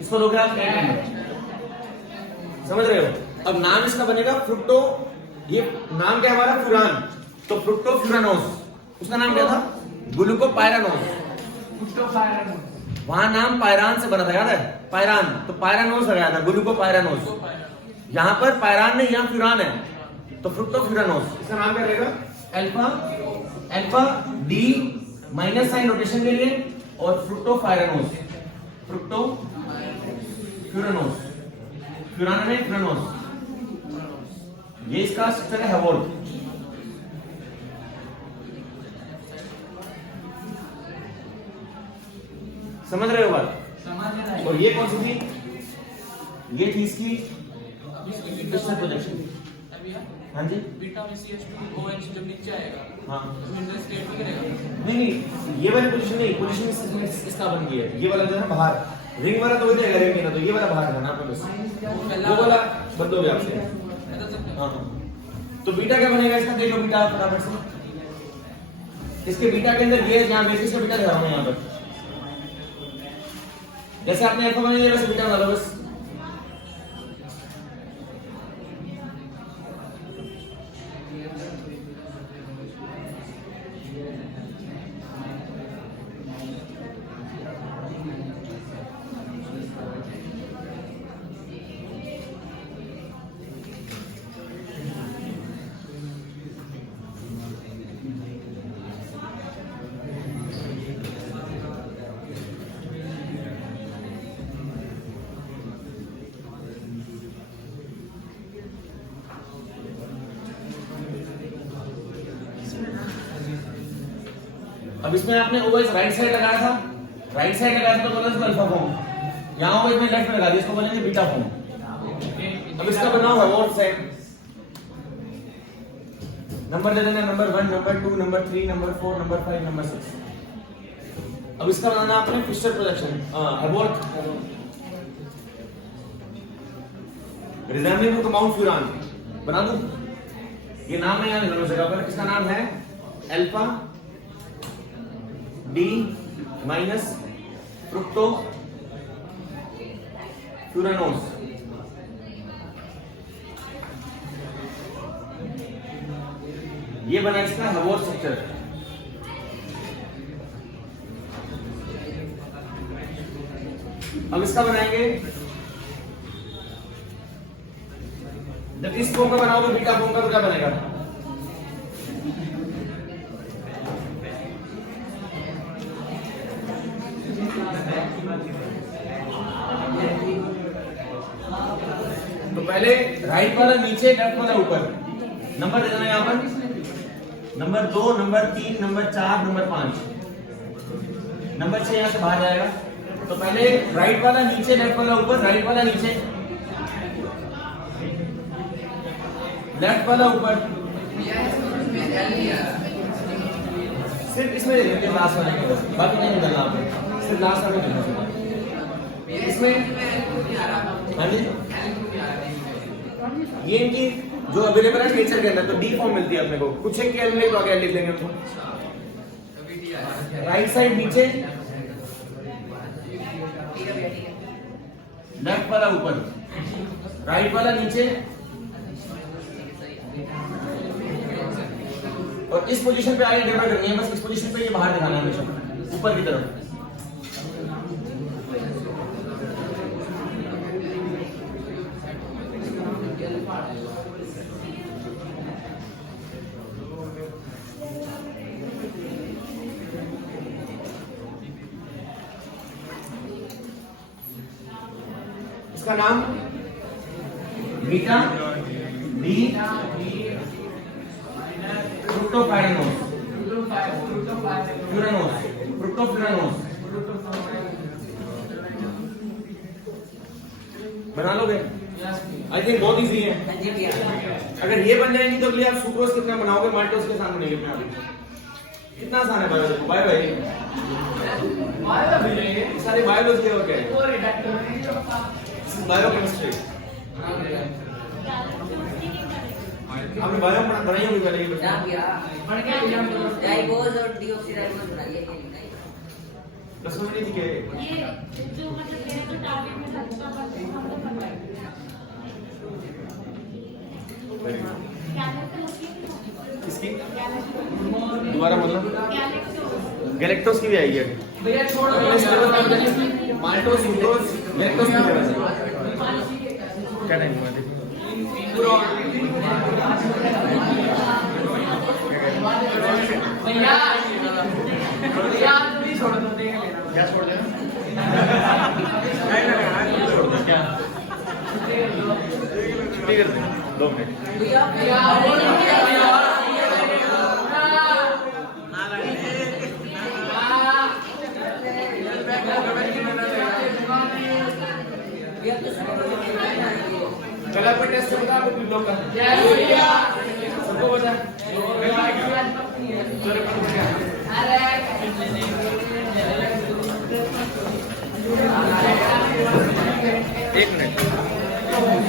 इसको दोगे आप 8 नंबर, समझ रहे हो। अब नाम इसका बनेगा फ्रुक्टो, ये नाम क्या है हमारा फ्यूरान, तो फ्रुक्टोफ्यूरानोज, उसका नाम क्या था ग्लूकोपायरानोज, वहां नाम पायरान से बना था, याद है, पायरान, तो पायरानोज लगाया था, ग्लूकोपायरानोज। यहां पर पायरान नहीं, यहां फ्यूरान है, तो फ्रुक्टोफ्यूरानोज, इसका नाम क्या रहेगा alpha, alpha D minus sign rotation के लिए, और फ्रुक्टोफायरानोज, फ्रुक्टोफ्यूरानोज, फ्यूरान है फ्यूरानोज, ये इसका स्ट्रक्चर है हेवोट। समझ रहे हो बात, समझ रहा है। और ये कौन सी थी, ये थी इसकी फिशर प्रोजेक्शन, हाँ जी, बीटा में CH2OH जब नीचे आएगा, हाँ, तो मिनरल स्टेट भी करेगा। नहीं ये वाली पोजीशन नहीं, पोजीशन इसका बन गई है, ये वाला जो है ना बाहर, रिंग वाला तो वही रहेगा, रिंग नहीं, तो ये वाला बाहर जाना आपको, बस वो वाला बदलोगे आपसे, हाँ हाँ। तो बीटा क्या बनेगा इसका, देख लो बीटा आप फटाफट से, इसके बीटा के अंदर ये यहाँ बेसिस का बीटा दिखा रहा हूँ यहाँ पर, जैसे आपने अल्फा बनाई है वैसे बीटा बना लो बस, अब इसमें आपने ओएस राइट साइड लगाया था, राइट साइड लगाया तो बोला इसको अल्फा फॉर्म, यहाँ ओएस में लेफ्ट में लगा दिया, इसको बोलेंगे बीटा फॉर्म। अब इसका बनाओ हैवॉर्थ साइड, नंबर दे देना, number 1, number 2, number 3, number 4, number 5, number 6। अब इसका बनाना आपने Fischer projection, Haworth resembling to compound furan बना दूं। ये नाम है यहाँ दोनों जगह पर, इसका नाम है अल्फा डी माइनस फ्रुक्टो फ्यूरानोस। ये बना इसका हैवॉर्थ स्ट्रक्चर। अब इसका बनाएंगे, जब इस फॉर्म का बनाओगे बीटा फॉर्म का तो क्या बनेगा? तो पहले राइट वाला नीचे, लेफ्ट वाला ऊपर। नंबर दे देना यहां पर, number 2, number 3, number 4, number 5, number 6 यहां से बाहर जाएगा। तो पहले राइट वाला नीचे, लेफ्ट वाला ऊपर, राइट वाला नीचे, लेफ्ट वाला ऊपर। सिर्फ इसमें दे देंगे लास्ट वाले के, बाकी नहीं करना आपको, सिर्फ लास्ट वाले देना इसमें। हाँ जी, ये इनकी जो अवेलेबल है नेचर के अंदर, तो डी फॉर्म मिलती है अपने को। कुछ एक के तो आगे लिख देंगे उसको। राइट साइड नीचे, लेफ्ट वाला ऊपर, राइट वाला नीचे, और इस पोजीशन पे आगे डिवाइड करनी है, बस इस पोजीशन पे ये बाहर दिखाना है हमेशा ऊपर की तरफ। इसका नाम बीटा डी फ्रुक्टोफायरनोस फ्यूरानोस फ्रुक्टोफ्यूरानोस बना लोगे? आई थिंक बहुत इजी है। अगर ये बन जाएंगी तो अगले आप सुक्रोज कितना बनाओगे, माल्टोज के साथ बनेंगे अपने आप। कितना आसान है बायो, बाय बाय सारे बायोलॉजी और क्या है, बायोकेमिस्ट्री। आपने बायो बनाई होगी पहले, ये डाइगोज और डीऑक्सीराइबोज बनाइए। दस में नहीं थी क्या? ये जो मतलब मेरे जो टारगेट में था उसका बात हम लोग बनवाएंगे। इसकी दोबारा बोलना, गैलेक्टोस की भी आएगी अभी। भैया छोड़ दो, माल्टोस, सुक्रोज, गैलेक्टोस की भी आएगी। क्या टाइम हुआ? भैया भैया नहीं छोड़ दो, देख लेना। क्या छोड़ देना? छोड़ दो क्या? छुट्टी कर दे 2 मिनट। भैया भैया कल आपका टेस्ट बता आपको किन लोग का? सबको बता। एक मिनट।